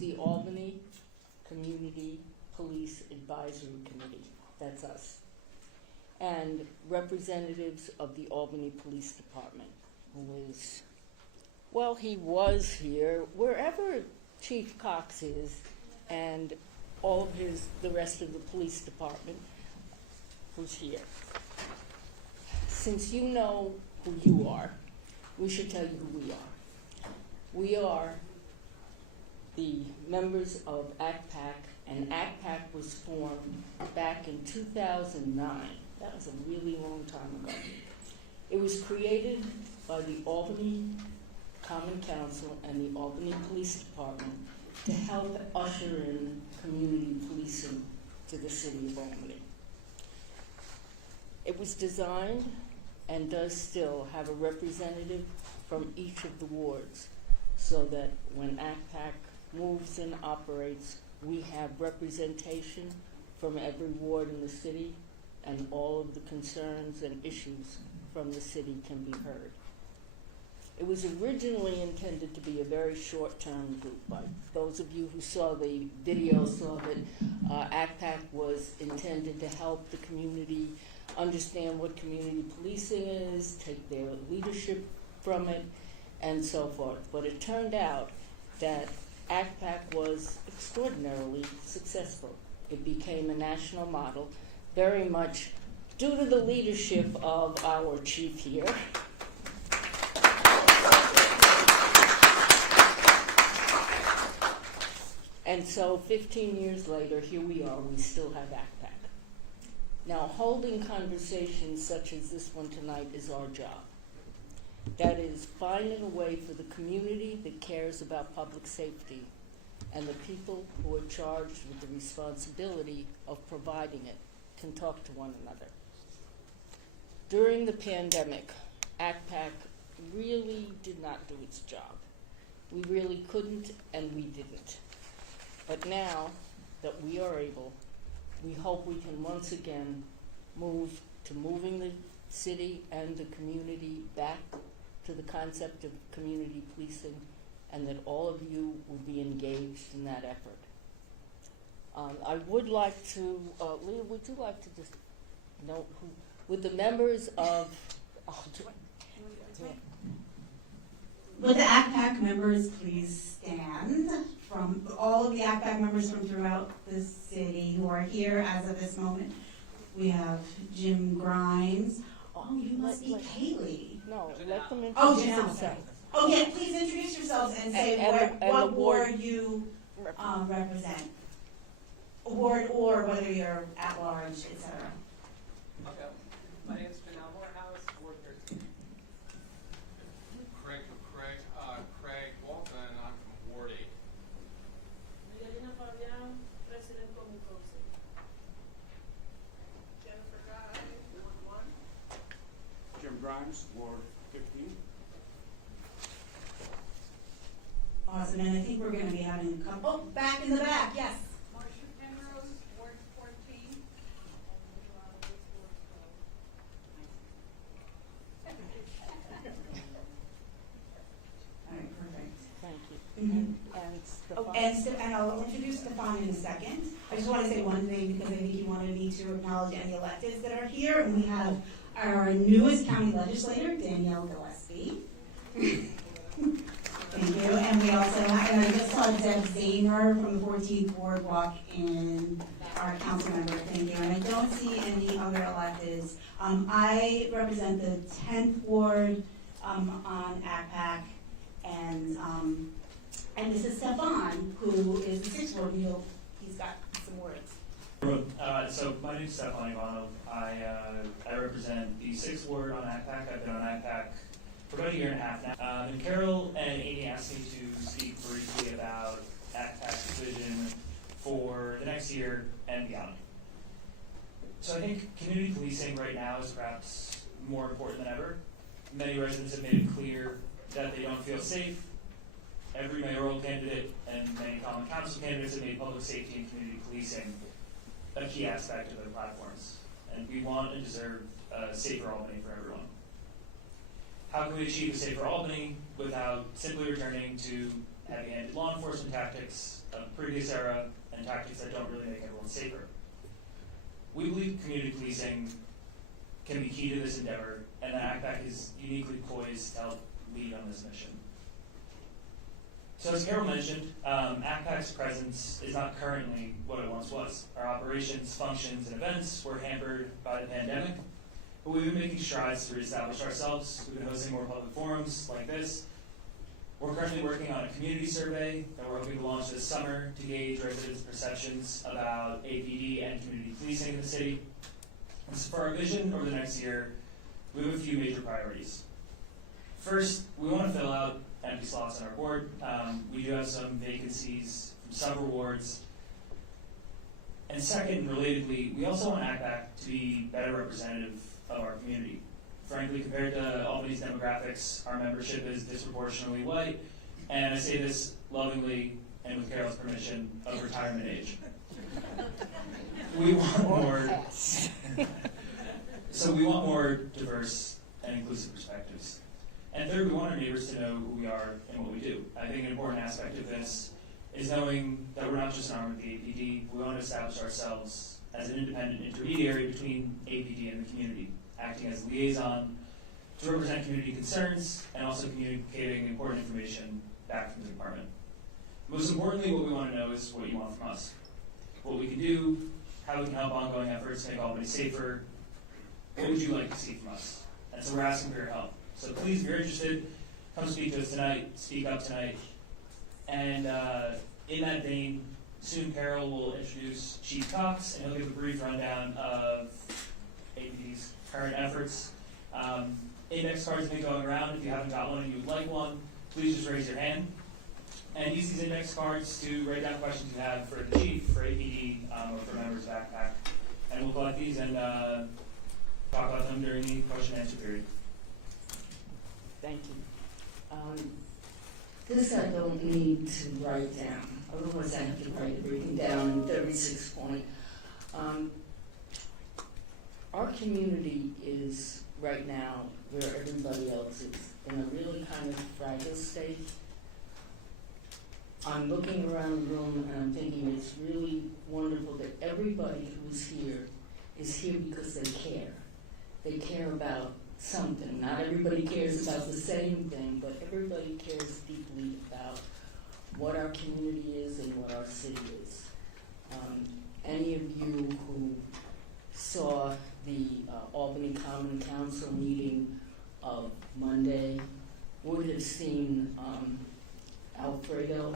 the Albany Community Police Advisory Committee. That's us. And representatives of the Albany Police Department, who is, well, he was here, wherever Chief Cox is, and all of the rest of the police department who's here. Since you know who you are, we should tell you who we are. We are the members of ACPAC, and ACPAC was formed back in 2009. That was a really long time ago. It was created by the Albany Common Council and the Albany Police Department to help usher in community policing to the city of Albany. It was designed and does still have a representative from each of the wards, so that when ACPAC moves and operates, we have representation from every ward in the city, and all of the concerns and issues from the city can be heard. It was originally intended to be a very short-term group. Those of you who saw the video saw that ACPAC was intended to help the community understand what community policing is, take their leadership from it, and so forth. But it turned out that ACPAC was extraordinarily successful. It became a national model, very much due to the leadership of our chief here. And so 15 years later, here we are, we still have ACPAC. Now, holding conversations such as this one tonight is our job. That is, finding a way for the community that cares about public safety and the people who are charged with the responsibility of providing it can talk to one another. During the pandemic, ACPAC really did not do its job. We really couldn't, and we didn't. But now that we are able, we hope we can once again move to moving the city and the community back to the concept of community policing, and that all of you will be engaged in that effort. I would like to, Leah, would you like to just note who, would the members of, Would the ACPAC members please stand? From all of the ACPAC members from throughout the city who are here as of this moment. We have Jim Grimes. Oh, you must be Kaylee. No, let them introduce Janelle. themselves. Oh yeah, please introduce yourselves and say what ward you represent. Ward or whether you're at large, etc. Okay. My name is Janelle Morehouse, Ward 13. Craig Walton, I'm from Ward 8. Jennifer Guy, Ward 1. Jim Grimes, Ward 15. Awesome, and I think we're going to be having a couple. Oh, back in the back, yes. Marcia Penrose, Ward 14. All right, perfect. Thank you. Mhm. And Stefan. And I'll introduce Stefan in a second. I just want to say one thing because I think you wanted me to acknowledge any electeds that are here. And we have our newest county legislator, Danielle Gillespie. Thank you. And we also have, and I just saw Deb Zahner from the 14th Ward walk in, our council member. Thank you. And I don't see any other electeds. I represent the 10th Ward on ACPAC, and this is Stefan, who is the 6th Ward. He's got some words. So my name is Stefan Ivanov. I represent the 6th Ward on ACPAC. I've been on ACPAC for about a year and a half now. And Carol and Amy asked me to speak briefly about ACPAC's vision for the next year and beyond. So I think community policing right now is perhaps more important than ever. Many residents have made it clear that they don't feel safe. Every mayoral candidate and many common council candidates have made public safety and community policing a key aspect of their platforms. And we want and deserve a safer Albany for everyone. How can we achieve a safer Albany without simply returning to heavy-handed law enforcement tactics, previous era and tactics that don't really make everyone safer. We believe community policing can be key to this endeavor, and that ACPAC is uniquely poised to help lead on this mission. So as Carol mentioned, ACPAC's presence is not currently what it once was. Our operations, functions, and events were hampered by the pandemic, but we've been making strides to reestablish ourselves. We've been hosting more public forums like this. We're currently working on a community survey that we're hoping to launch this summer to gauge residents' perceptions about APD and community policing in the city. And so for our vision over the next year, we have a few major priorities. First, we want to fill out empty slots on our board. We do have some vacancies from several wards. And second, and relatedly, we also want ACPAC to be better representative of our community. Frankly, compared to Albany's demographics, our membership is disproportionately white, and I say this lovingly and with Carol's permission, of retirement age. We want more, so we want more diverse and inclusive perspectives. And third, we want our neighbors to know who we are and what we do. I think an important aspect of this is knowing that we're not just an arm of the APD. We want to establish ourselves as an independent intermediary between APD and the community, acting as a liaison to represent community concerns and also communicating important information back from the department. Most importantly, what we want to know is what you want from us, what we can do, how we can help ongoing efforts to make Albany safer. What would you like to see from us? And so we're asking for your help. So please, if you're interested, come speak to us tonight, speak up tonight. And in that vein, soon Carol will introduce Chief Cox, and he'll give a brief rundown of APD's current efforts. Index cards have been going around. If you haven't got one and you would like one, please just raise your hand. And use these index cards to write down questions you have for the chief, for APD, or for members of ACPAC. And we'll collect these and talk about them during the question and answer period. Thank you. This I don't need to write down. Otherwise, I have to write everything down in 36 point. Our community is right now where everybody else is, in a really kind of fragile state. I'm looking around the room and I'm thinking it's really wonderful that everybody who's here is here because they care. They care about something. Not everybody cares about the same thing, but everybody cares deeply about what our community is and what our city is. Any of you who saw the Albany Common Council meeting of Monday would have seen Alfredo,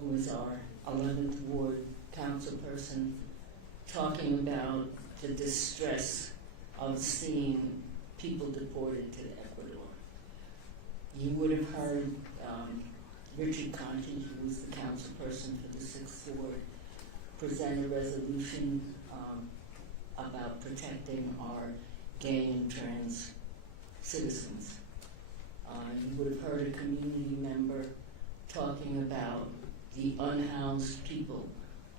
who is our 11th Ward council person, talking about the distress of seeing people deported to Ecuador. You would have heard Richard Conti, who was the council person for the 6th Ward, present a resolution about protecting our gay and trans citizens. You would have heard a community member talking about the unhoused people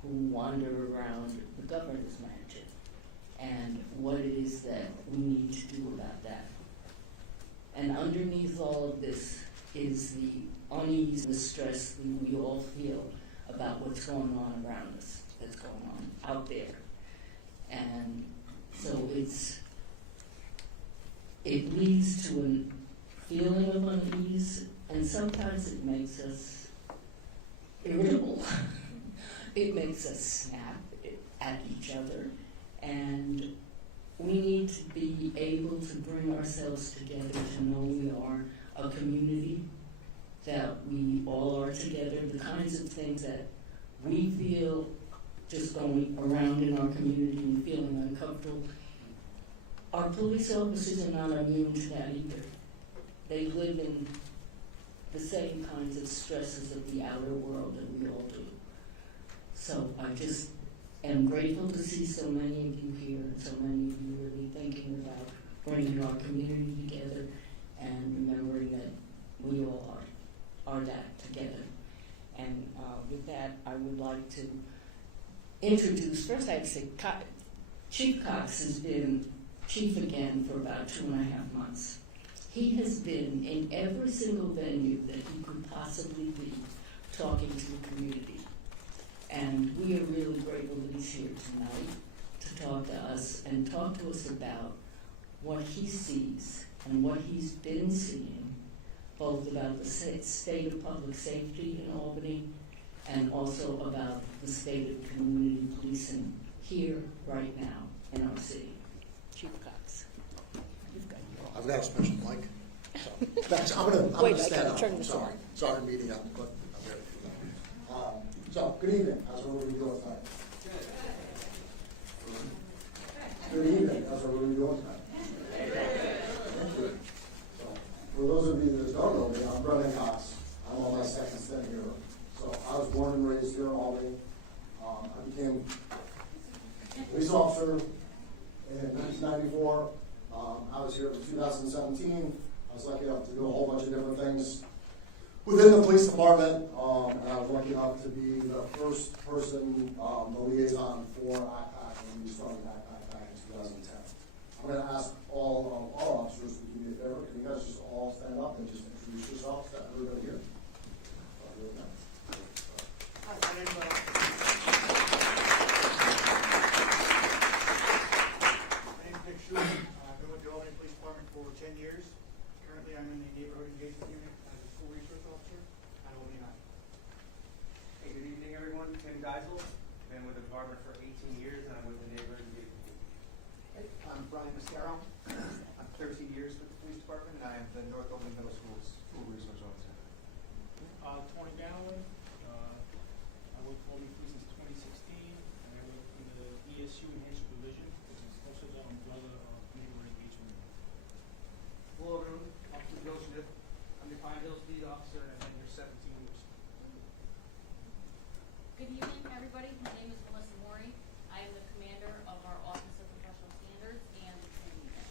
who wander around the governor's mansion and what it is that we need to do about that. And underneath all of this is the unease, the stress that we all feel about what's going on around us, that's going on out there. And so it leads to a feeling of unease, and sometimes it makes us irritable. It makes us snap at each other, and we need to be able to bring ourselves together to know we are a community, that we all are together, the kinds of things that we feel just going around in our community and feeling uncomfortable. Our police officers are not immune to that either. They live in the same kinds of stresses of the outer world that we all do. So I just am grateful to see so many of you here and so many of you really thinking about bringing our community together and remembering that we all are that together. And with that, I would like to introduce, first I have to say, Chief Cox has been chief again for about 2.5 months. He has been in every single venue that he could possibly be, talking to the community. And we are really grateful that he's here tonight to talk to us and talk to us about what he sees and what he's been seeing, both about the state of public safety in Albany and also about the state of community policing here, right now, in our city. Chief Cox, you've got your... I've got a special mic. So, thanks. I'm Wait, gonna I stand gotta up. turn I'm this sorry. on. Sorry, meeting up, but I'm ready for that. So, good evening. How's everybody doing tonight? Good evening. How's everybody doing tonight? Thank you. So, for those of you that don't know me, I'm Brendan Cox. I'm on my second stint here. So, I was born and raised here in Albany. I became a police officer in 1994. I was here in 2017. I was lucky enough to do a whole bunch of different things within the police department, and I was lucky enough to be the first person, the liaison for ACPAC when we started ACPAC back in 2010. I'm going to ask all of our officers to do me a favor. Can you guys just all stand up and just introduce yourselves to everybody here? Hi, my name is Nick Schuler. I've been with the Albany Police Department for 10 years. Currently, I'm in the Neighborhood Engagement Unit as a school resource officer at Albany High. Hey, good evening, everyone. Tim Geisel. Been with the department for 18 years, and I'm with the neighborhood engagement team. Hey, I'm Brian Mascaro. I'm 13 years with the police department, and I am the North Albany Middle School's school resource officer. Tony Galloway. I worked for Albany Police since 2016, and I work in the ESU Enhanced Division, which is also the umbrella of neighborhood engagement. Hello, everyone. Officer Bill Smith. I'm the Pine Hills Lead Officer, and I've been here 17 years. Good evening, everybody. My name is Melissa Mori. I am the commander of our Office of Professional Standards and the training unit.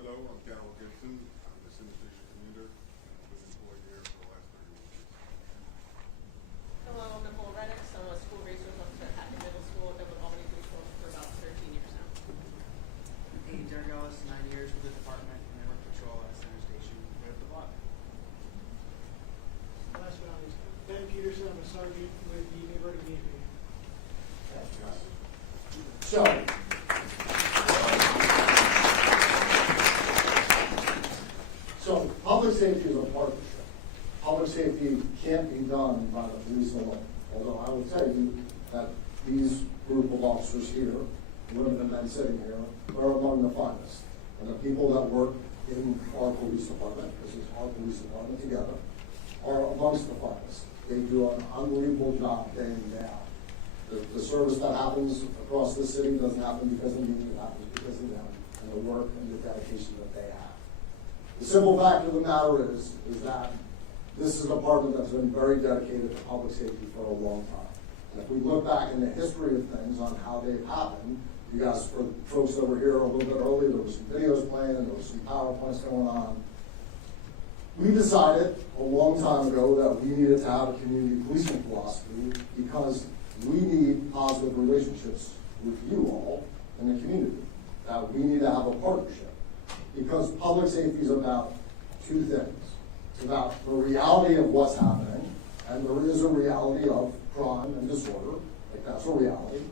Hello, I'm Carol Gibson. I'm the Center Station Commander, and I've been employed here for the last 31 years. Hello, I'm Nicole Reddick. I'm a school resource officer at Hackney Middle School. I've been with Albany Police Force for about 13 years now. Hey, Derek Ellis, 9 years with the department, and I work patrol at Center Station with the block. Last but not least, Ben Peterson. I'm a sergeant with the neighborhood engagement. So, public safety is a partnership. Public safety can't be done by the police alone. Although I will tell you that these group of officers here, women and men sitting here, are among the finest. And the people that work in our police department, this is our police department together, are amongst the finest. They do an unbelievable job day in, day out. The service that happens across the city doesn't happen because of me, it happens because of them and the work and the dedication that they have. The simple fact of the matter is that this is a department that's been very dedicated to public safety for a long time. And if we look back in the history of things on how they've happened, you guys, for folks that were here a little bit earlier, there were some videos playing, there were some PowerPoints going on. We decided a long time ago that we needed to have a community policing philosophy because we need positive relationships with you all in the community. That we need to have a partnership because public safety is about two things. It's about the reality of what's happening, and there is a reality of crime and disorder, like that's a reality.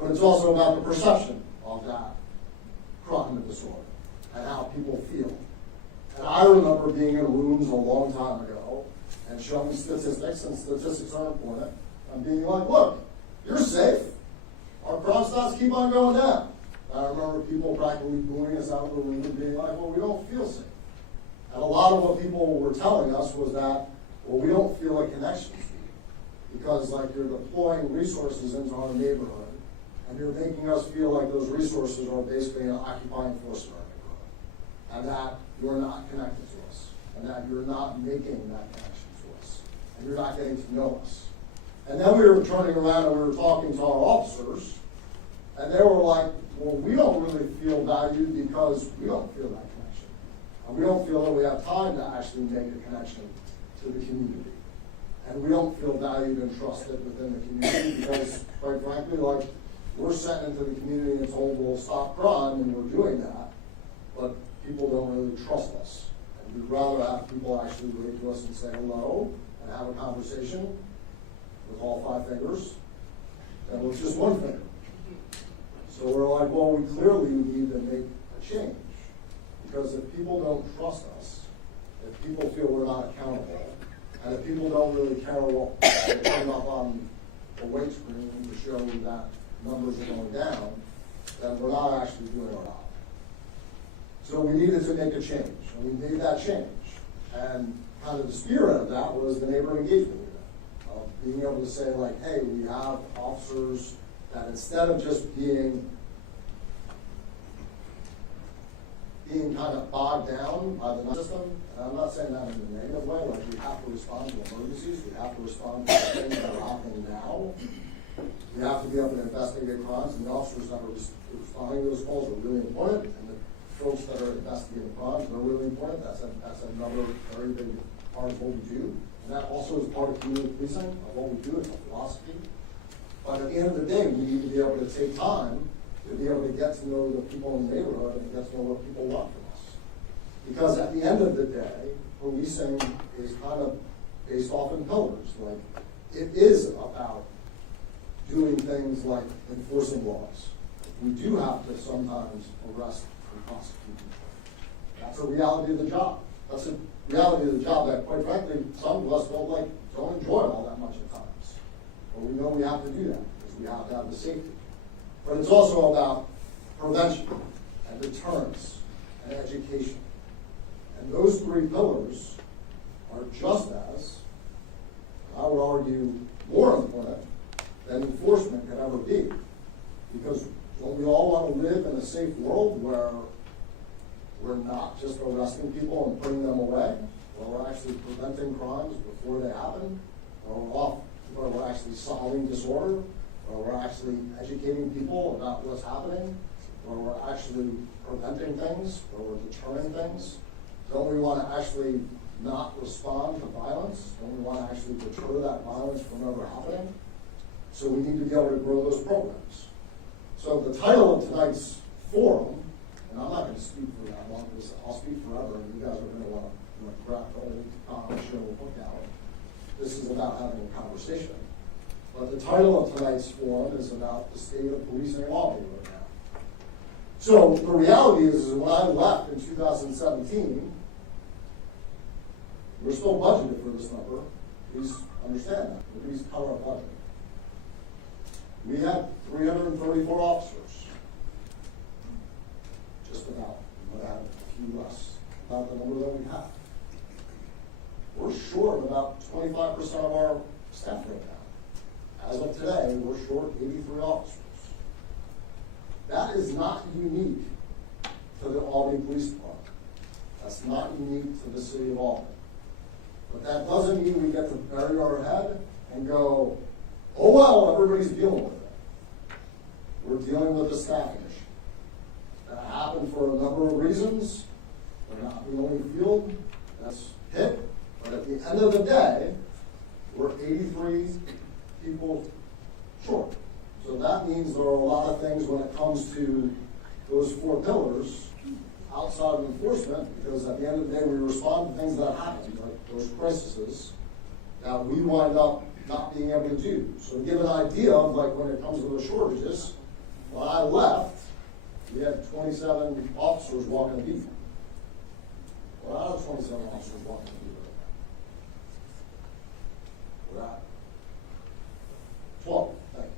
But it's also about the perception of that crime and disorder and how people feel. And I remember being in rooms a long time ago and showing statistics, and statistics are important, and being like, look, you're safe. Our crime stats keep on going down. And I remember people practically booing us out of the room and being like, well, we don't feel safe. And a lot of what people were telling us was that, well, we don't feel a connection to you. Because like you're deploying resources into our neighborhood, and you're making us feel like those resources are basically an occupying force in our neighborhood. And that you're not connected to us. And that you're not making that connection to us. And you're not getting to know us. And then we were turning around and we were talking to our officers, and they were like, well, we don't really feel valued because we don't feel that connection. And we don't feel that we have time to actually make a connection to the community. And we don't feel valued and trusted within the community because, quite frankly, like, we're sent into the community and told we'll stop crime, and we're doing that, but people don't really trust us. And we'd rather have people actually wait to us and say hello and have a conversation with all 5 fingers than with just one finger. So we're like, well, we clearly need to make a change. Because if people don't trust us, if people feel we're not accountable, and if people don't really care what they turn up on a weight screen to show that numbers are going down, then we're not actually doing our job. So we needed to make a change, and we made that change. And kind of the spirit of that was the neighbor engagement unit, of being able to say like, hey, we have officers that instead of just being kind of bogged down by the system, and I'm not saying that in a negative way, like we have to respond to emergencies, we have to respond to things that are happening now. We have to be able to investigate crimes, and the officers that are responding to those calls are really important, and the folks that are investigating crimes, they're really important. That's another very big part of what we do. And that also is part of community policing, of what we do, it's a philosophy. But at the end of the day, we need to be able to take time to be able to get to know the people in the neighborhood and get to know what people want from us. Because at the end of the day, policing is kind of based off in pillars. Like, it is about doing things like enforcing laws. We do have to sometimes arrest and prosecute people. That's a reality of the job. That's a reality of the job that, quite frankly, some of us don't enjoy all that much at times. But we know we have to do that because we have to have the safety. But it's also about prevention and deterrence and education. And those 3 pillars are just as, I would argue, more important than enforcement can ever be. Because don't we all want to live in a safe world where we're not just arresting people and putting them away, where we're actually preventing crimes before they happen, where we're actually solving disorder, where we're actually educating people about what's happening, where we're actually preventing things, where we're deterring things? Don't we want to actually not respond to violence? Don't we want to actually deter that violence from ever happening? So we need to be able to grow those programs. So the title of tonight's forum, and I'm not going to speak for that long because I'll speak forever, and you guys are going to want to grab the old show book out. This is about having a conversation. But the title of tonight's forum is about the state of policing in Albany right now. So the reality is when I left in 2017, we're still budgeted for this number. Please understand that. Please cover our budget. We had 334 officers. Just about. We might have a few less about the number that we have. We're short of about 25% of our staff right now. As of today, we're short 83 officers. That is not unique to the Albany Police Department. That's not unique to the city of Albany. But that doesn't mean we get to bury our head and go, oh well, everybody's dealing with it. We're dealing with a staffing issue. That happened for a number of reasons. We're not the only field that's hit. But at the end of the day, we're 83 people short. So that means there are a lot of things when it comes to those 4 pillars outside of enforcement, because at the end of the day, we respond to things that happen, like those crises, that we wind up not being able to do. So to give an idea of like when it comes to the shortages, when I left, we had 27 officers walking the beat. Well, I have 27 officers walking the beat right now. We're at 12. Thank you.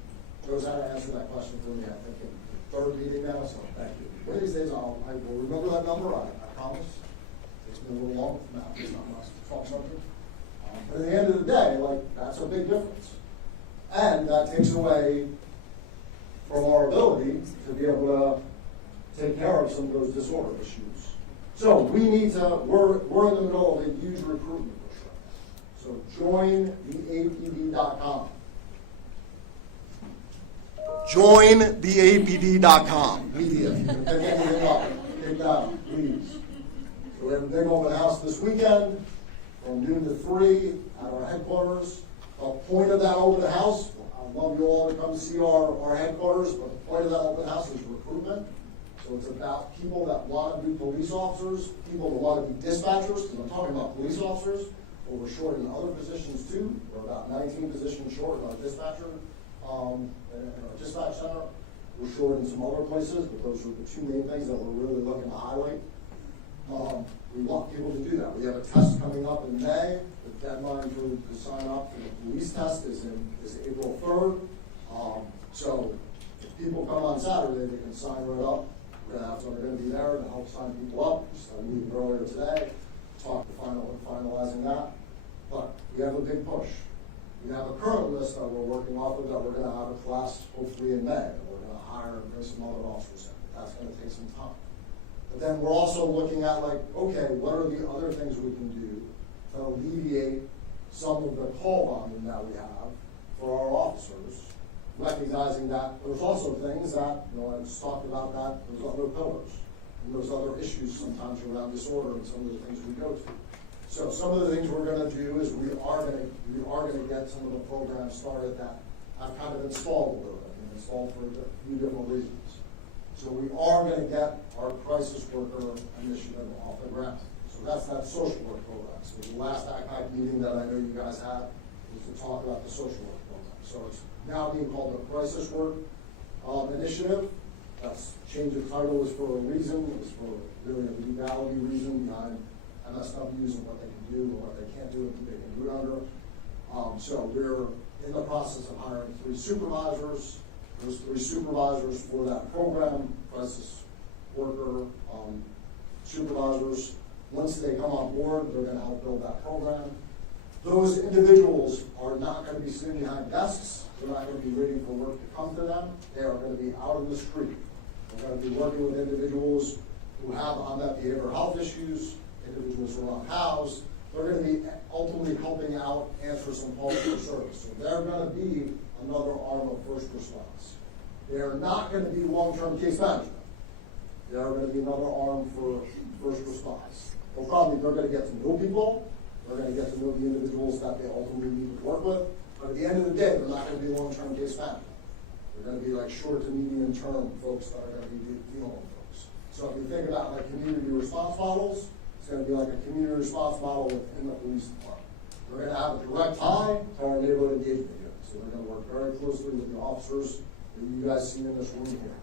Knows how to answer that question for me. I think in the 3rd meeting now, so thank you. One of these days, I will remember that number. I promise. It's been a little long. It's not much to talk something. But at the end of the day, like that's a big difference, and that takes away from our ability to be able to take care of some of those disorder issues. So we need to. We're in the middle of a huge recruitment push right now. So join theapd.com. JoinTheAPD.com. Media. If you can pick anything up, pick that, please. So we have a big open house this weekend from noon to 3 at our headquarters. The point of that open house, I'd love you all to come see our headquarters, but the point of that open house is recruitment. So it's about people that want to be police officers, people that want to be dispatchers, because I'm talking about police officers, but we're short in other positions too. We're about 19 positions short in our dispatcher, in our dispatch center. We're short in some other places, but those are the two main things that we're really looking to highlight. We want people to do that. We have a test coming up in May. The deadline to sign up for the police test is April 3rd. So if people come on Saturday, they can sign right up. We're going to be there to help sign people up. Just had a meeting earlier today, talked to finalizing that. But we have a big push. We have a current list that we're working off of that we're going to have a class hopefully in May. We're going to hire and bring some other officers in. That's going to take some time. But then we're also looking at like, okay, what are the other things we can do to alleviate some of the call volume that we have for our officers, recognizing that there's also things that, I just talked about that, there's other pillars, and there's other issues sometimes around disorder and some of the things we go to. So some of the things we're going to do is we are going to get some of the programs started that have kind of installed a little bit, and installed for a few different reasons. So we are going to get our crisis worker initiative off the ground. So that's that social work program. So the last ACPAC meeting that I know you guys had was to talk about the social work program. So it's now being called the crisis work initiative. That's change of title is for a reason. It's for really a legality reason behind MSWs and what they can do and what they can't do and who they can do it under. So we're in the process of hiring 3 supervisors. Those 3 supervisors for that program, crisis worker supervisors, once they come on board, they're going to help build that program. Those individuals are not going to be sitting behind desks. They're not going to be waiting for work to come to them. They are going to be out in the street. They're going to be working with individuals who have unmet behavioral health issues, individuals who are unhoused. They're going to be ultimately helping out answer some calls for service. So they're going to be another arm of first response. They are not going to be long-term case management. They are going to be another arm for first response. They're going to get to know people. They're going to get to know the individuals that they ultimately need to work with. But at the end of the day, they're not going to be long-term case management. They're going to be like short to medium-term folks that are going to be dealing with folks. So if you think about like community response models, it's going to be like a community response model within the police department. We're going to have a direct tie to our neighborhood engagement unit. So they're going to work very closely with the officers that you guys see in this room here.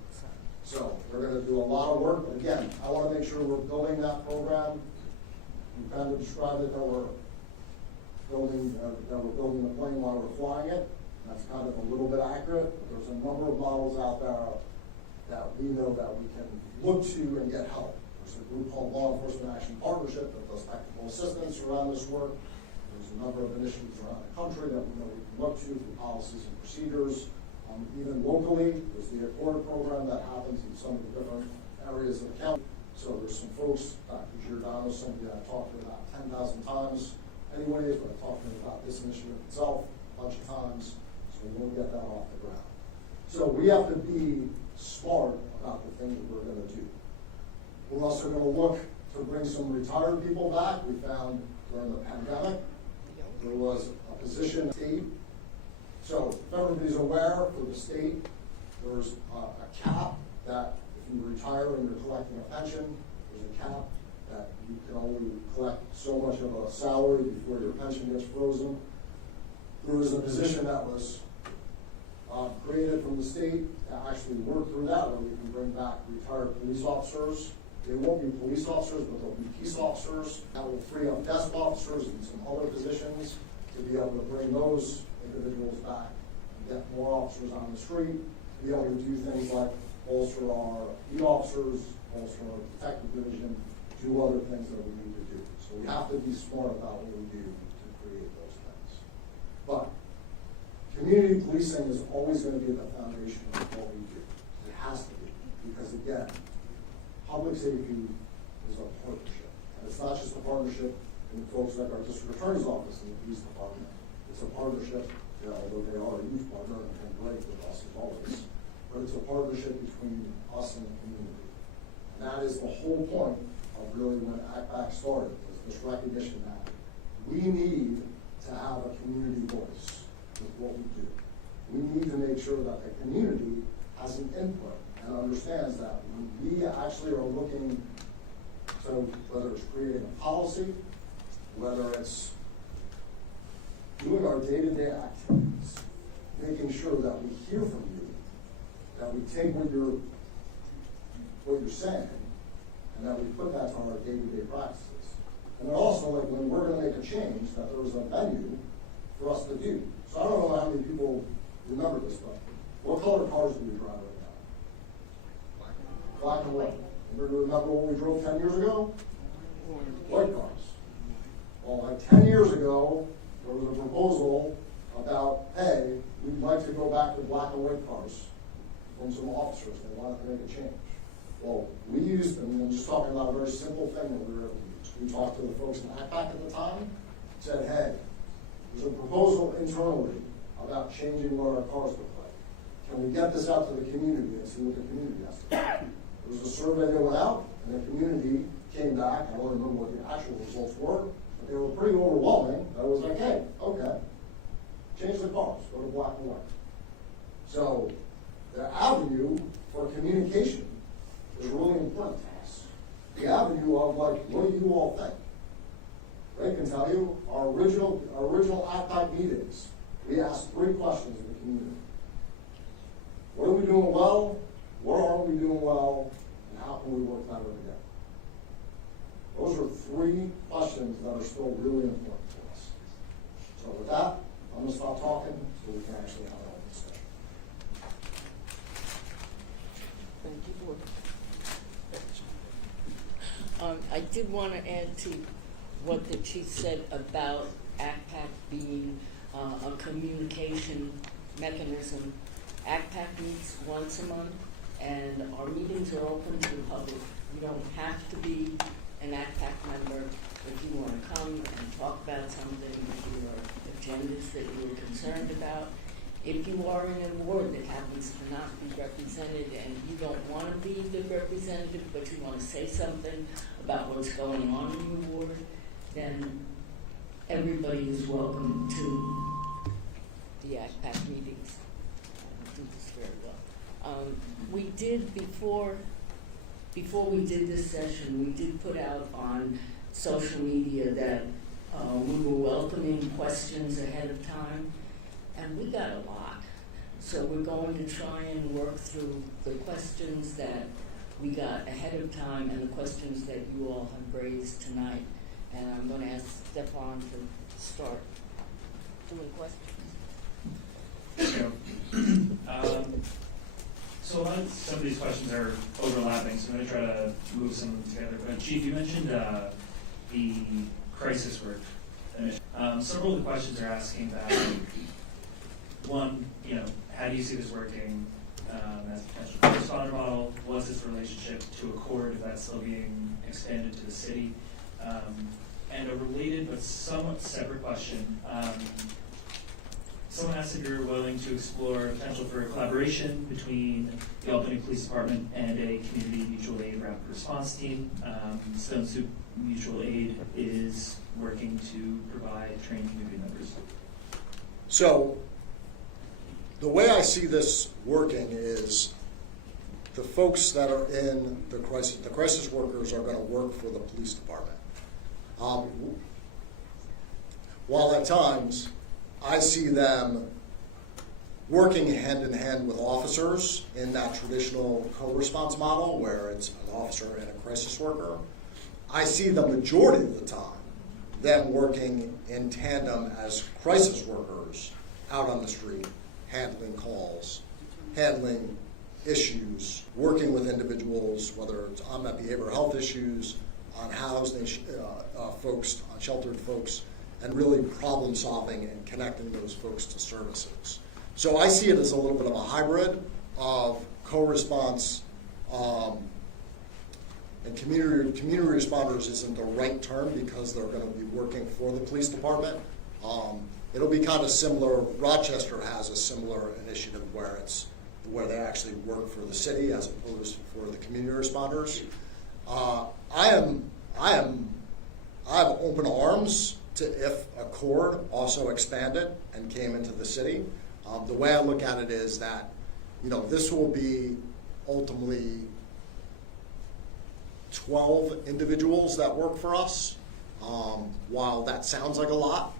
So we're going to do a lot of work, but again, I want to make sure we're building that program. We kind of described it that we're building the plane while we're flying it. That's kind of a little bit accurate, but there's a number of models out there that we know that we can look to and get help. There's a group called Law Enforcement Action Partnership that does technical assistance around this work. There's a number of initiatives around the country that we know we can look to through policies and procedures. Even locally, there's the Accord program that happens in some of the different areas of the county. So there's some folks, Dr. Giordano, somebody that I talked to about 10,000 times anyways, but I talked to him about this initiative itself a bunch of times, so we'll get that off the ground. So we have to be smart about the things that we're going to do. We're also going to look to bring some retired people back. We found during the pandemic, there was a position in the state. So if everybody's aware, for the state, there's a cap that if you retire and you're collecting a pension, there's a cap that you can only collect so much of a salary before your pension gets frozen. There was a position that was created from the state to actually work through that, where we can bring back retired police officers. They won't be police officers, but they'll be peace officers. That will free up desk officers and some other positions to be able to bring those individuals back and get more officers on the street, to be able to do things like bolster our e-officers, bolster our detective division, do other things that we need to do. So we have to be smart about what we do to create those things. But community policing is always going to be at the foundation of what we do. It has to be, because again, public safety is a partnership. And it's not just a partnership in the folks like our district attorney's office and the police department. It's a partnership, although they are a youth partner and can break with us as always, but it's a partnership between us and the community. And that is the whole point of really when ACPAC started, was this recognition that we need to have a community voice with what we do. We need to make sure that the community has an input and understands that when we actually are looking to, whether it's creating a policy, whether it's doing our day-to-day activities, making sure that we hear from you, that we take what you're saying, and that we put that to our day-to-day practices. And then also, like, when we're gonna make a change, that there was a venue for us to do. So I don't know how many people remember this, but what color cars do we drive right now? Black and white. Remember when we drove 10 years ago? White cars. Well, like 10 years ago, there was a proposal about, hey, we'd like to go back to black and white cars from some officers. They wanted to make a change. Well, we used, and I'm just talking about a very simple thing that we were able to use. We talked to the folks in ACPAC at the time, said, hey, there's a proposal internally about changing what our cars look like. Can we get this out to the community and see what the community has to do? There was a survey that went out, and the community came back. I don't remember what the actual results were, but they were pretty overwhelming. I was like, hey, okay, change the cars, go to black and white. So the avenue for communication is really important to us. The avenue of, like, what do you all think? Ray can tell you, our original ACPAC meetings, we asked 3 questions in the community. What are we doing well? What aren't we doing well? And how can we work better together? Those are 3 questions that are still really important to us. So with that, I'm going to stop talking so we can actually have our discussion. Thank you, Board. I did want to add to what the chief said about ACPAC being a communication mechanism. ACPAC meets once a month, and our meetings are open to the public. You don't have to be an ACPAC member if you want to come and talk about something, if your agendas that you're concerned about. If you are in a ward that happens to not be represented and you don't want to be the representative, but you want to say something about what's going on in your ward, then everybody is welcome to the ACPAC meetings. I do this very well. We did, before we did this session, we did put out on social media that we were welcoming questions ahead of time, and we got a lot. So we're going to try and work through the questions that we got ahead of time and the questions that you all have raised tonight. And I'm going to ask Stefan to start doing questions. So a lot of some of these questions are overlapping, so I'm going to try to move some of them together. But Chief, you mentioned the crisis work initiative. Several of the questions are asking about, one, how do you see this working as a potential first responder model? What's its relationship to Accord, if that's still being expanded to the city? And a related but somewhat separate question. Someone asked if you're willing to explore potential for a collaboration between the Albany Police Department and a community mutual aid rapid response team. Stone Soup Mutual Aid is working to provide trained community members. So the way I see this working is the folks that are in the crisis workers are going to work for the police department. While at times I see them working hand in hand with officers in that traditional co-response model where it's an officer and a crisis worker, I see the majority of the time them working in tandem as crisis workers out on the street, handling calls, handling issues, working with individuals, whether it's on that behavioral health issues, on housed folks, on sheltered folks, and really problem solving and connecting those folks to services. So I see it as a little bit of a hybrid of co-response, and community responders isn't the right term because they're going to be working for the police department. It'll be kind of similar. Rochester has a similar initiative where they actually work for the city as opposed for the community responders. I have open arms to if Accord also expanded and came into the city. The way I look at it is that, this will be ultimately 12 individuals that work for us. While that sounds like a lot,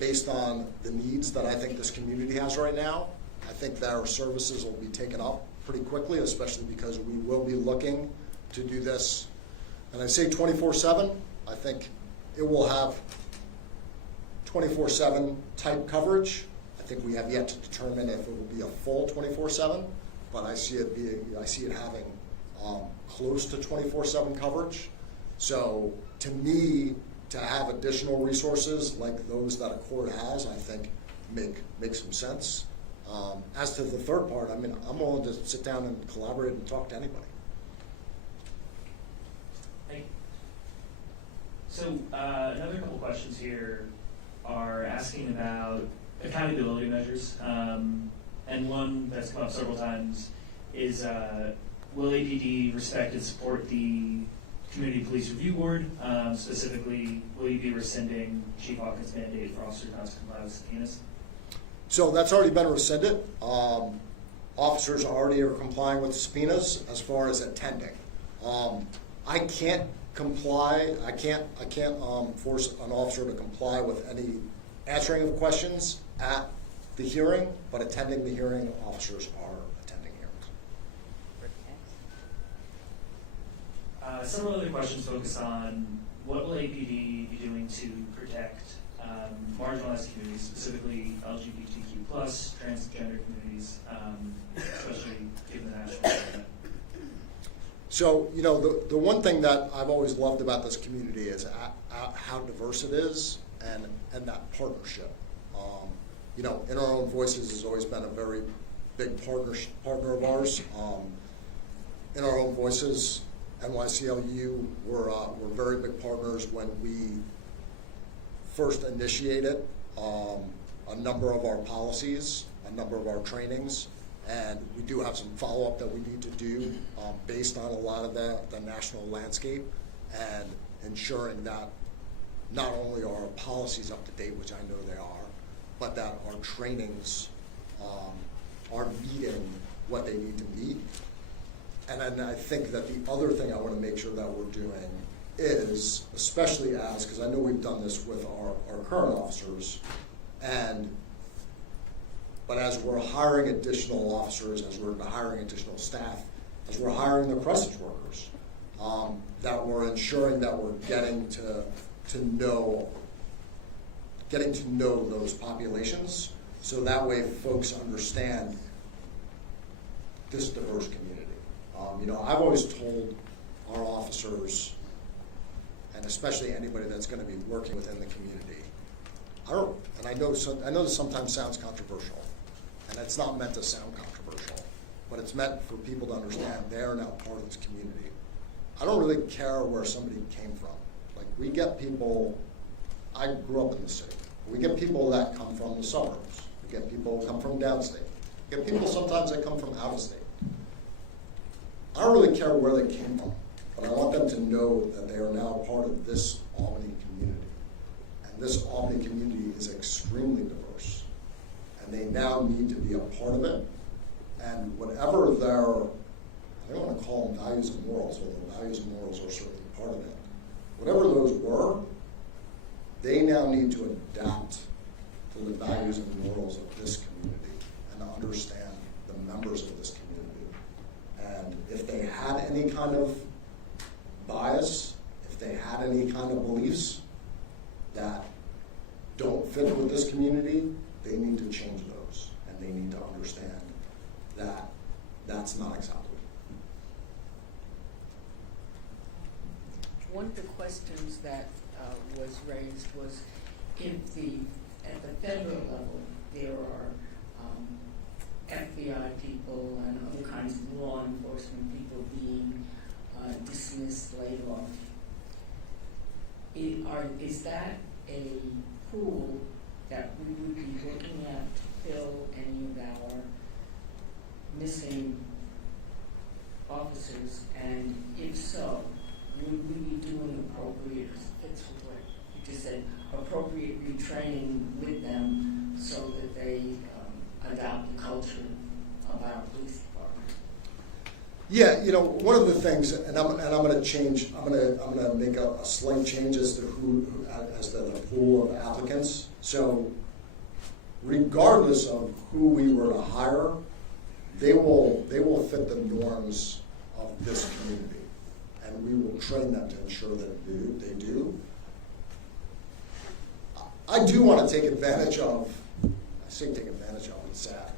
based on the needs that I think this community has right now, I think that our services will be taken up pretty quickly, especially because we will be looking to do this. And I say 24/7, I think it will have 24/7 type coverage. I think we have yet to determine if it will be a full 24/7, but I see it having close to 24/7 coverage. So to me, to have additional resources like those that a court has, I think make some sense. As to the third part, I mean, I'm willing to sit down and collaborate and talk to anybody. Thank you. So another couple questions here are asking about accountability measures, and one that's come up several times is will APD respect and support the Community Police Review Board? Specifically, will you be rescinding Chief Hawkins' mandate for officers not to comply with subpoenas? So that's already been rescinded. Officers already are complying with subpoenas as far as attending. I can't comply. I can't force an officer to comply with any answering of questions at the hearing, but attending the hearing, officers are attending hearings. Several other questions focus on what will APD be doing to protect marginalized communities, specifically LGBTQ+, transgender communities, especially given the national environment. So, you know, the one thing that I've always loved about this community is how diverse it is and that partnership. You know, In Our Own Voices has always been a very big partner of ours. In Our Own Voices, NYCLU were very big partners when we first initiated a number of our policies, a number of our trainings, and we do have some follow-up that we need to do based on a lot of the national landscape and ensuring that not only are our policies up to date, which I know they are, but that our trainings are meeting what they need to meet. And then I think that the other thing I want to make sure that we're doing is, especially because I know we've done this with our current officers, but as we're hiring additional officers, as we're hiring additional staff, as we're hiring the crescent workers, that we're ensuring that we're getting to know those populations, so that way folks understand this diverse community. You know, I've always told our officers, and especially anybody that's going to be working within the community, I know this sometimes sounds controversial, and it's not meant to sound controversial, but it's meant for people to understand they are now part of this community. I don't really care where somebody came from. Like, we get people, I grew up in the city. We get people that come from the suburbs. We get people who come from downstate. We get people sometimes that come from out of state. I don't really care where they came from, but I want them to know that they are now part of this Albany community. And this Albany community is extremely diverse. And they now need to be a part of it. And whatever their, I don't want to call them values and morals, although values and morals are certainly part of it. Whatever those were, they now need to adapt to the values and morals of this community and understand the members of this community. And if they had any kind of bias, if they had any kind of beliefs that don't fit with this community, they need to change those. And they need to understand that that's not acceptable. One of the questions that was raised was if at the federal level there are FBI people and other kinds of law enforcement people being dismissed, laid off. Is that a pool that we would be looking at to fill any of our missing officers? And if so, would we be doing appropriate, fits with what you just said, appropriate retraining with them so that they adopt the culture of our police department? Yeah, you know, one of the things, and I'm going to change. I'm going to make a slight change as to as to the pool of applicants. So, regardless of who we were to hire, they will fit the norms of this community, and we will train them to ensure that they do. I do want to take advantage of. I say take advantage of. It's sad.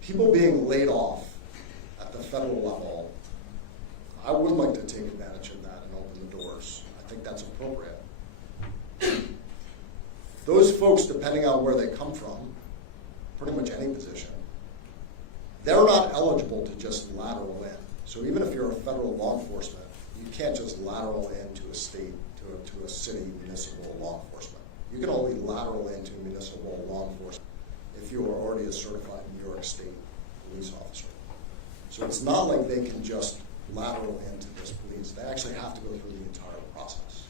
People being laid off at the federal level, I would like to take advantage of that and open the doors. I think that's appropriate. Those folks, depending on where they come from, pretty much any position, they're not eligible to just lateral in. So even if you're a federal law enforcement, you can't just lateral into a state, to a city municipal law enforcement. You can only lateral into municipal law enforcement if you are already a certified New York State police officer. So it's not like they can just lateral into this police. They actually have to go through the entire process.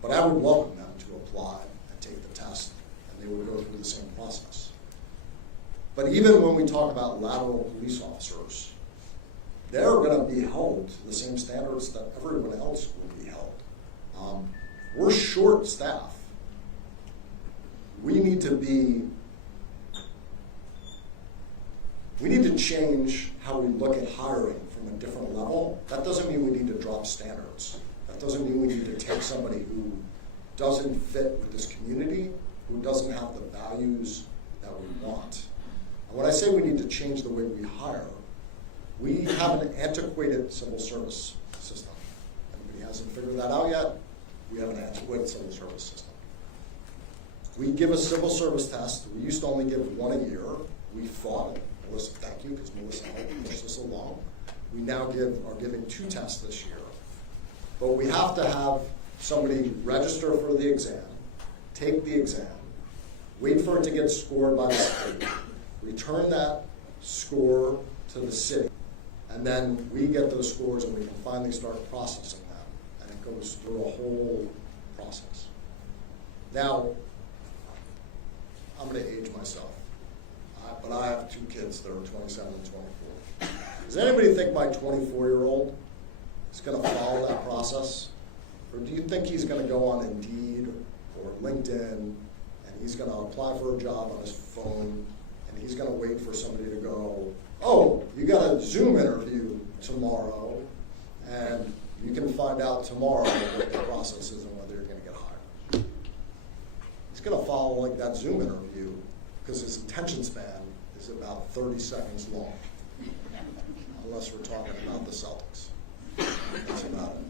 But I would welcome them to apply and take the test, and they would go through the same process. But even when we talk about lateral police officers, they're going to be held to the same standards that everyone else will be held. We're short staff. We need to change how we look at hiring from a different level. That doesn't mean we need to drop standards. That doesn't mean we need to take somebody who doesn't fit with this community, who doesn't have the values that we want. And when I say we need to change the way we hire, we have an antiquated civil service system. Anybody hasn't figured that out yet? We have an antiquated civil service system. We give a civil service test. We used to only give one a year. We fought it. Melissa, thank you, because Melissa helped push this along. We now are giving 2 tests this year. But we have to have somebody register for the exam, take the exam, wait for it to get scored by the state, return that score to the city, and then we get those scores and we can finally start processing them. And it goes through a whole process. Now, I'm going to age myself, but I have 2 kids that are 27 and 24. Does anybody think my 24-year-old is going to follow that process? Or do you think he's going to go on Indeed or LinkedIn and he's going to apply for a job on his phone and he's going to wait for somebody to go, oh, you got a Zoom interview tomorrow and you can find out tomorrow what the process is and whether you're going to get hired. He's going to follow like that Zoom interview because his attention span is about 30 seconds long, unless we're talking about the Celtics. That's about it.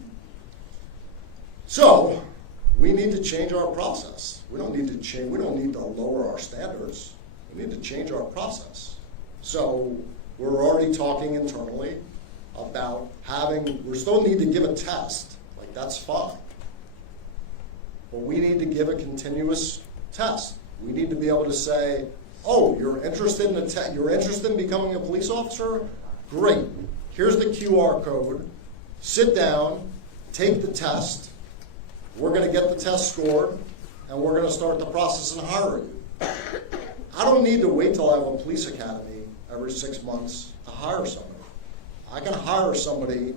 So we need to change our process. We don't need to change. We don't need to lower our standards. We need to change our process. So we're already talking internally about we still need to give a test. Like, that's fine. But we need to give a continuous test. We need to be able to say, oh, you're interested in becoming a police officer? Great. Here's the QR code. Sit down, take the test. We're going to get the test scored, and we're going to start the process and hire you. I don't need to wait till I have a police academy every 6 months to hire somebody. I can hire somebody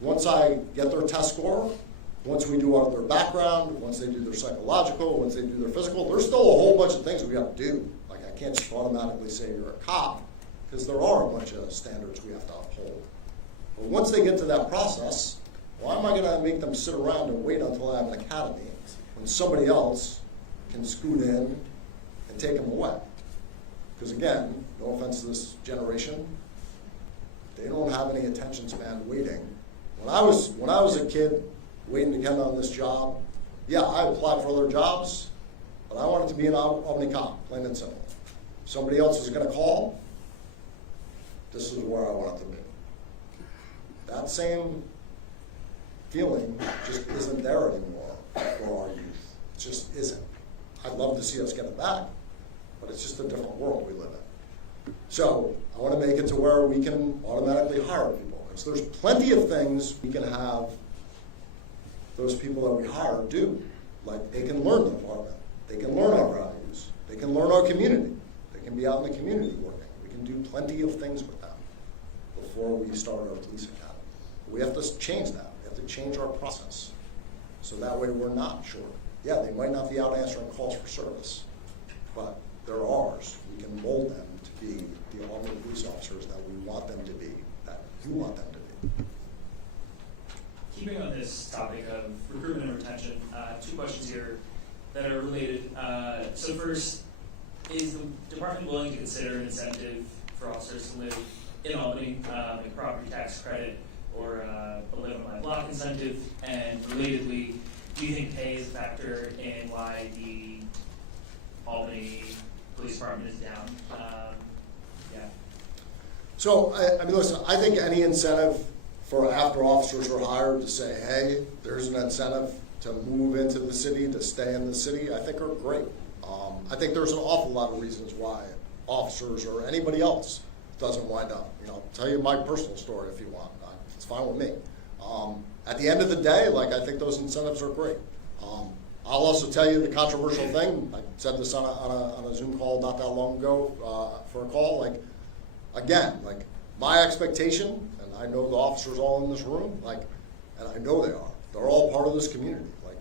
once I get their test score, once we do all their background, once they do their psychological, once they do their physical. There's still a whole bunch of things we have to do. Like, I can't just automatically say you're a cop, because there are a bunch of standards we have to uphold. But once they get to that process, why am I going to make them sit around and wait until I have an academy when somebody else can scoot in and take them away? Because again, no offense to this generation, they don't have any attention span waiting. When I was a kid waiting to get on this job, yeah, I applied for other jobs, but I wanted to be an Albany cop, plain and simple. Somebody else is going to call, this is where I wanted to be. That same feeling just isn't there anymore for our youth. It just isn't. I'd love to see us get it back, but it's just a different world we live in. So I want to make it to where we can automatically hire people. Because there's plenty of things we can have those people that we hire do. Like, they can learn the department. They can learn our values. They can learn our community. They can be out in the community working. We can do plenty of things with them before we start our police academy. We have to change that. We have to change our process. So that way we're not short. Yeah, they might not be out answering calls for service, but they're ours. We can mold them to be the Albany police officers that we want them to be, that you want them to be. Keeping on this topic of recruitment and retention, 2 questions here that are related. So first, is the department willing to consider an incentive for officers to live in Albany, like a property tax credit or a live on my block incentive? And relatedly, do you think pay is a factor in why the Albany Police Department is down? Yeah. So, I mean, listen, I think any incentive for after officers are hired to say, hey, there's an incentive to move into the city, to stay in the city, I think are great. I think there's an awful lot of reasons why officers or anybody else doesn't wind up. You know, I'll tell you my personal story if you want. It's fine with me. At the end of the day, like, I think those incentives are great. I'll also tell you the controversial thing. I said this on a Zoom call not that long ago for a call. Like, again, like, my expectation, and I know the officers all in this room, like, and I know they are. They're all part of this community. Like,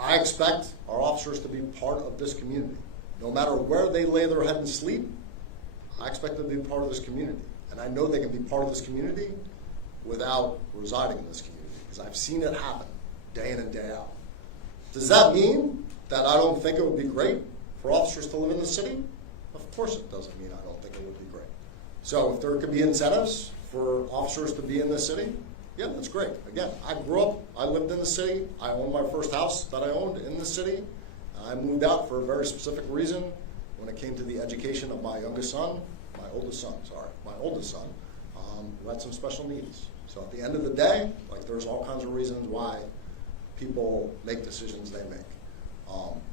I expect our officers to be part of this community. No matter where they lay their head and sleep, I expect them to be part of this community. And I know they can be part of this community without residing in this community, because I've seen it happen day in and day out. Does that mean that I don't think it would be great for officers to live in the city? Of course it doesn't mean I don't think it would be great. So if there could be incentives for officers to be in the city, yeah, that's great. Again, I grew up, I lived in the city, I owned my first house that I owned in the city. I moved out for a very specific reason when it came to the education of my oldest son, who had some special needs. So at the end of the day, like, there's all kinds of reasons why people make decisions they make.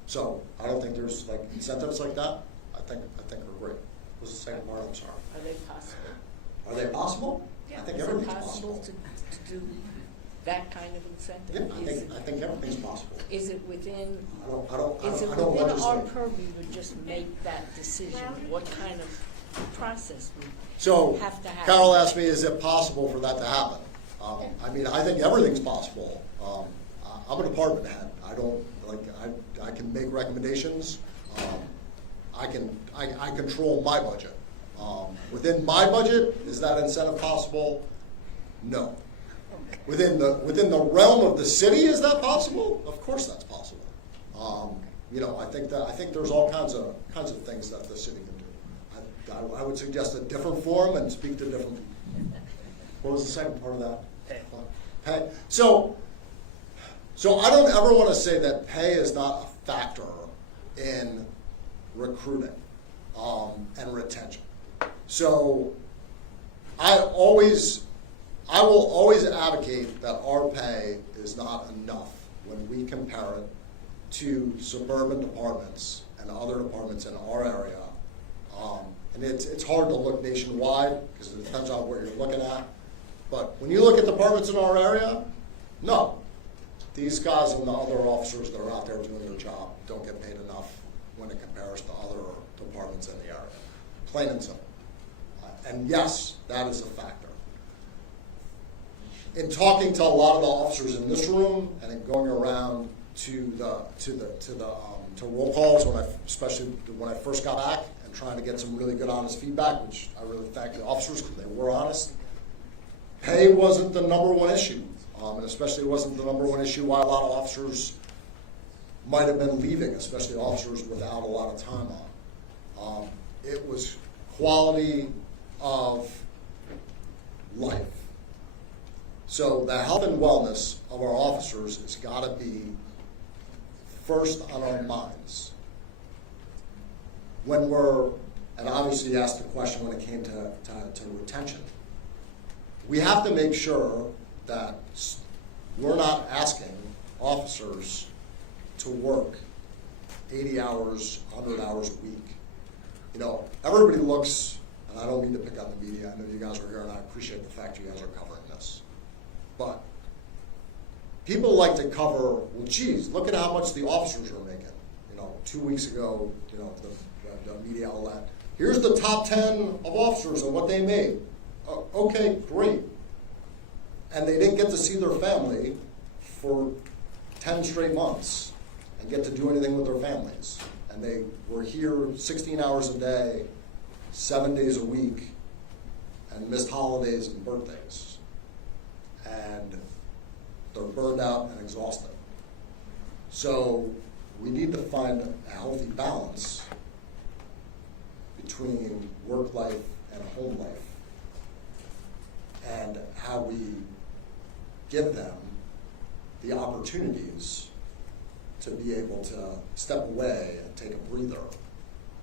So I don't think there's, like, incentives like that. I think are great. What was the second part? I'm sorry. Are they possible? Are they possible? Yeah, I think is it everything's possible possible. to do that kind of incentive? Yeah, I think everything's possible. Is it within, I don't within legislate. our purview to just make that decision? What kind of process we So, have to have? Carol asked me, is it possible for that to happen? I mean, I think everything's possible. I'm a department head. I don't, like, I can make recommendations. I control my budget. Within my budget, is that incentive possible? No. Okay. Within the realm of the city, is that possible? Of course that's possible. You know, I think there's all kinds of things that the city can do. I would suggest a different forum and speak to different people. What was the second part of that? Pay. So I don't ever want to say that pay is not a factor in recruiting and retention. So I will always advocate that our pay is not enough when we compare it to suburban departments and other departments in our area. And it's hard to look nationwide because it depends on where you're looking at. But when you look at departments in our area, no. These guys and the other officers that are out there doing their job don't get paid enough when it compares to other departments in the area. Plain and simple. And yes, that is a factor. In talking to a lot of the officers in this room and in going around to roll calls, especially when I first got back, and trying to get some really good, honest feedback, which I really thank the officers because they were honest. Pay wasn't the number one issue, and especially it wasn't the number one issue why a lot of officers might have been leaving, especially officers without a lot of time on. It was quality of life. So the health and wellness of our officers has got to be first on our minds. When and obviously you asked the question when it came to retention, we have to make sure that we're not asking officers to work 80 hours, 100 hours a week. You know, everybody looks, and I don't mean to pick on the media, I know you guys are here and I appreciate the fact you guys are covering this. But people like to cover, well, geez, look at how much the officers are making. You know, 2 weeks ago, you know, the media outlet here's the top 10 of officers and what they made. Okay, great. And they didn't get to see their family for 10 straight months and get to do anything with their families. And they were here 16 hours a day, 7 days a week, and missed holidays and birthdays. And they're burned out and exhausted. So we need to find a healthy balance between work life and home life, and how we give them the opportunities to be able to step away and take a breather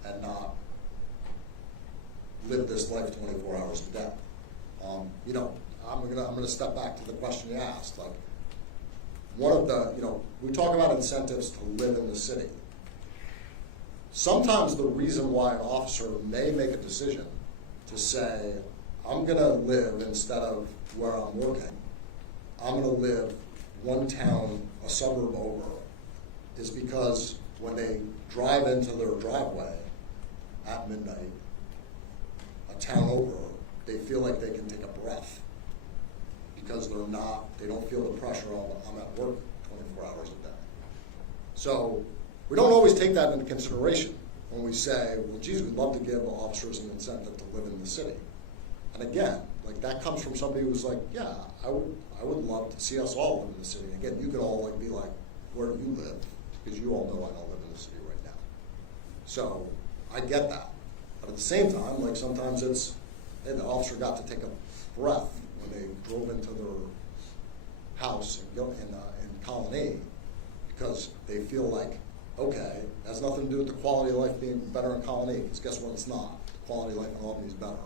and not live this life 24 hours a day. I'm gonna step back to the question you asked. Like, one of the, we talk about incentives to live in the city. Sometimes the reason why an officer may make a decision to say, I'm gonna live instead of where I'm working, I'm gonna live one town, a suburb over, is because when they drive into their driveway at midnight, a town over, they feel like they can take a breath because they don't feel the pressure of, I'm at work 24 hours a day. So we don't always take that into consideration when we say, well, geez, we'd love to give officers an incentive to live in the city. And again, like, that comes from somebody who's like, yeah, I would love to see us all live in the city. Again, you could all be like, where do you live? Because you all know I don't live in the city right now. So I get that. But at the same time, like, sometimes it's, hey, the officer got to take a breath when they drove into their house in Colony, because they feel like, okay, it has nothing to do with the quality of life being better in Colony, because guess what, it's not. The quality of life in Albany is better.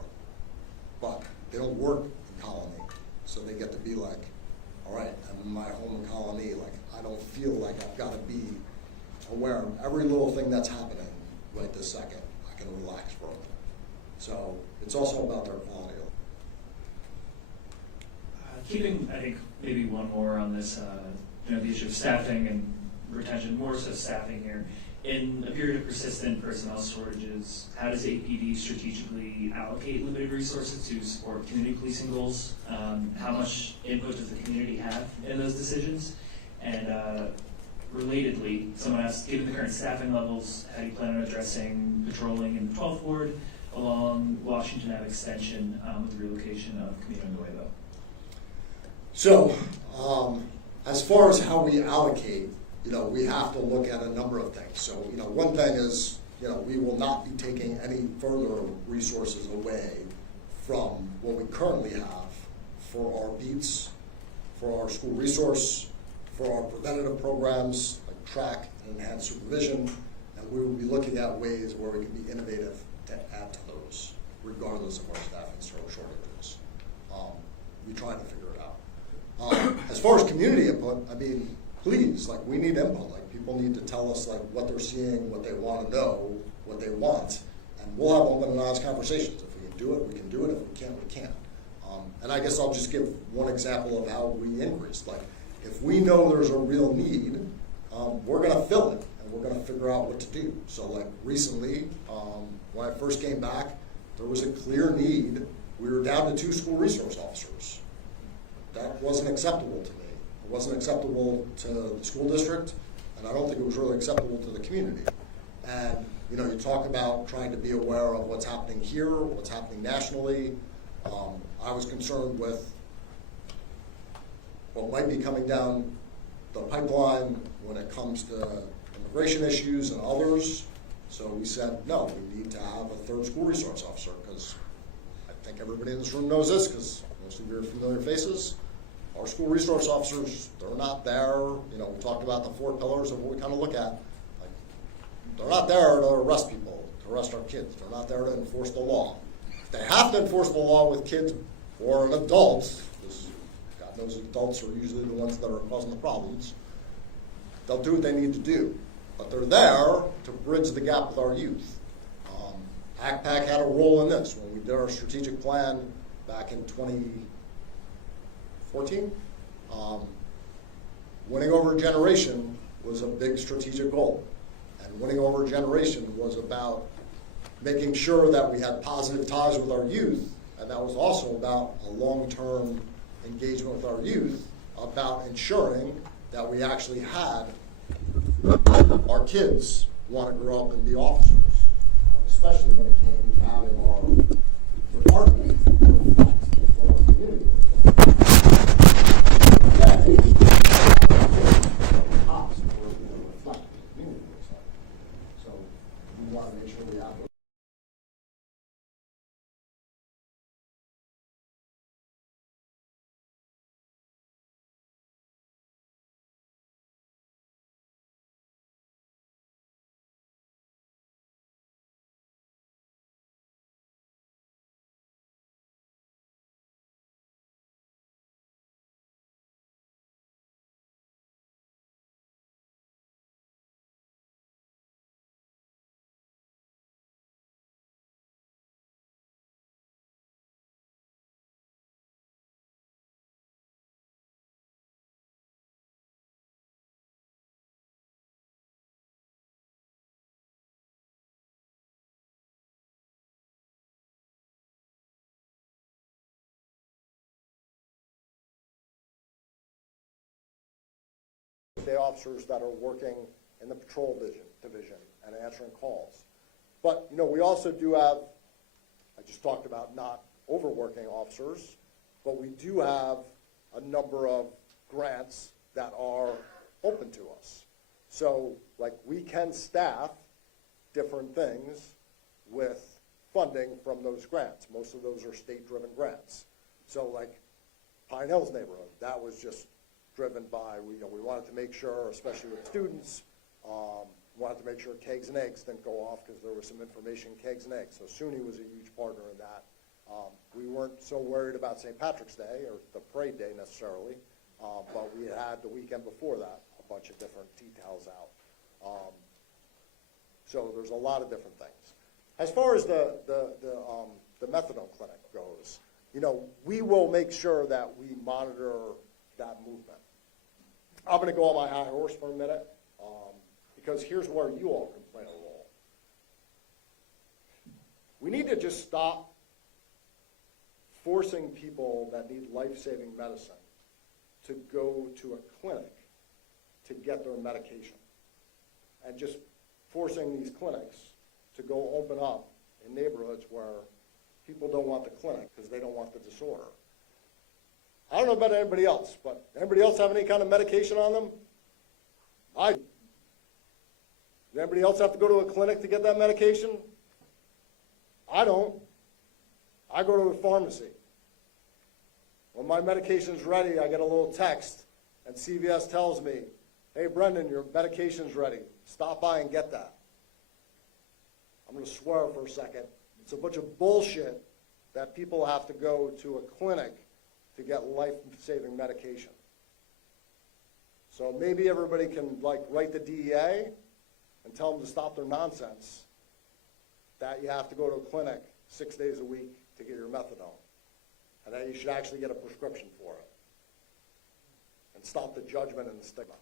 But they don't work in Colony, so they get to be like, all right, I'm in my home in Colony, like, I don't feel like I've got to be aware of every little thing that's happening right this second. I can relax for a minute. So it's also about their quality of life. Keeping, I think, maybe one more on this, the issue of staffing and retention, more so staffing here. In a period of persistent personnel shortages, how does APD strategically allocate limited resources to support community policing goals? How much input does the community have in those decisions? And relatedly, someone asked, given the current staffing levels, how do you plan on addressing patrolling in the 12th Ward along Washington Ave Extension with the relocation of Camino Nuevo? So, as far as how we allocate, we have to look at a number of things. So, one thing is, we will not be taking any further resources away from what we currently have for our beats, for our school resource, for our preventative programs like track and enhanced supervision, and we will be looking at ways where we can be innovative to add to those, regardless of our staffing shortages. We're trying to figure it out. As far as community input, please, we need input. People need to tell us what they're seeing, what they want to know, what they want, and we'll have open and honest conversations. If we can do it, we can do it. If we can't, we can't. And I guess I'll just give one example of how we increased. If we know there's a real need, we're going to fill it, and we're going to figure out what to do. So recently, when I first came back, there was a clear need. We were down to 2 school resource officers. That wasn't acceptable to me. It wasn't acceptable to the school district, and I don't think it was really acceptable to the community. And you talk about trying to be aware of what's happening here, what's happening nationally. I was concerned with what might be coming down the pipeline when it comes to immigration issues and others. So we said, no, we need to have a 3rd school resource officer, because I think everybody in this room knows this, because most of you are familiar faces. Our school resource officers, they're not there. We talked about the 4 pillars of what we kind of look at. They're not there to arrest people, to arrest our kids. They're not there to enforce the law. If they have to enforce the law with kids or an adult, because God knows adults are usually the ones that are causing the problems, they'll do what they need to do. But they're there to bridge the gap with our youth. ACPAC had a role in this when we did our strategic plan back in 2014. Winning over a generation was a big strategic goal. And winning over a generation was about making sure that we had positive ties with our youth, and that was also about a long-term engagement with our youth, about ensuring that we actually had our kids want to grow up and be officers, especially when it came to having our department reflect what our community cops were reflect what the community looks like. So we want to make sure we have the officers that are working in the patrol division and answering calls. But, we also do have, I just talked about not overworking officers, but we do have a number of grants that are open to us. So, we can staff different things with funding from those grants. Most of those are state-driven grants. So, Pine Hills neighborhood, that was just driven by, we wanted to make sure, especially with students, wanted to make sure kegs and eggs didn't go off because there was some information in kegs and eggs. So SUNY was a huge partner in that. We weren't so worried about St. Patrick's Day or the parade day necessarily, but we had the weekend before that a bunch of different details out. So there's a lot of different things. As far as the methadone clinic goes, we will make sure that we monitor that movement. I'm going to go on my high horse for a minute, because here's where you all can play a role. We need to just stop forcing people that need life-saving medicine to go to a clinic to get their medication, and just forcing these clinics to go open up in neighborhoods where people don't want the clinic because they don't want the disorder. I don't know about anybody else, but anybody else have any kind of medication on them? I do. Does anybody else have to go to a clinic to get that medication? I don't. I go to a pharmacy. When my medication's ready, I get a little text, and CVS tells me, hey, Brendan, your medication's ready. Stop by and get that. I'm going to swear for a second. It's a bunch of bullshit that people have to go to a clinic to get life-saving medication. So maybe everybody can write the DEA and tell them to stop their nonsense that you have to go to a clinic 6 days a week to get your methadone, and that you should actually get a prescription for it, and stop the judgment and the stigma.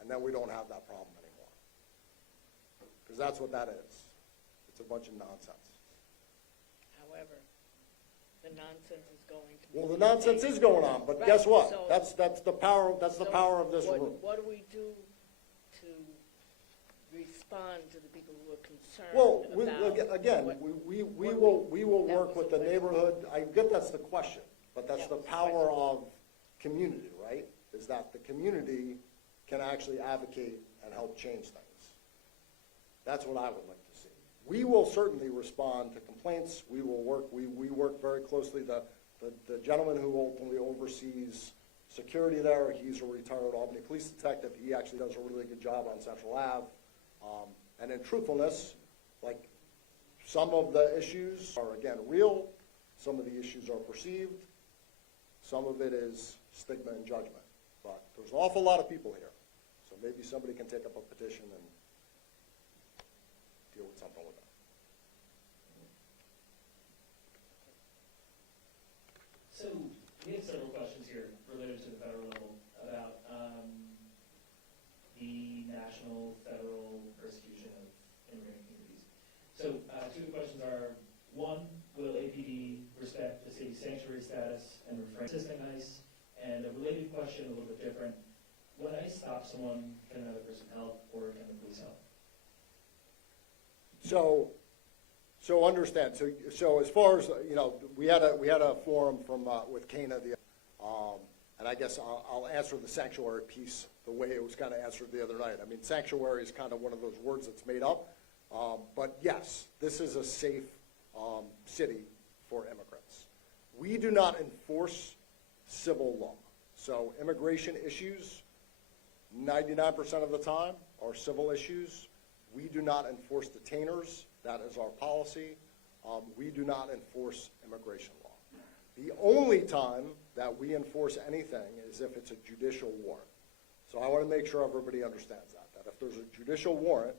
And then we don't have that problem anymore. Because that's what that is. It's a bunch of nonsense. However, the nonsense is going to. Well, the nonsense is going on, but Right, guess what? so- That's the power. That's the So power of this room. What do we do to respond to the people who are concerned Well, about again, what- we what will that work was with the a way- neighborhood. I get that's the question, but that's That the was the power question. of community, right? Is that the community can actually advocate and help change things. That's what I would like to see. We will certainly respond to complaints. We will work. We work very closely. The gentleman who ultimately oversees security there, he's a retired Albany police detective. He actually does a really good job on Central Ave. And in truthfulness, some of the issues are, again, real. Some of the issues are perceived. Some of it is stigma and judgment. But there's an awful lot of people here. So maybe somebody can take up a petition and deal with something with that. So we have several questions here related to the federal level about the national federal persecution of immigrant communities. So two incarcerate status and refrain assisting ICE. And a related question, a little bit different. When ICE stops someone, can another person help, or can the police help? So understand. So as far as we had a forum from with Kana and I guess I'll answer the sanctuary piece the way it was kind of answered the other night. I mean, sanctuary is kind of one of those words that's made up, but yes, this is a safe city for immigrants. We do not enforce civil law. So immigration issues, 99% of the time, are civil issues. We do not enforce detainers. That is our policy. We do not enforce immigration law. The only time that we enforce anything is if it's a judicial warrant. So I want to make sure everybody understands that if there's a judicial warrant,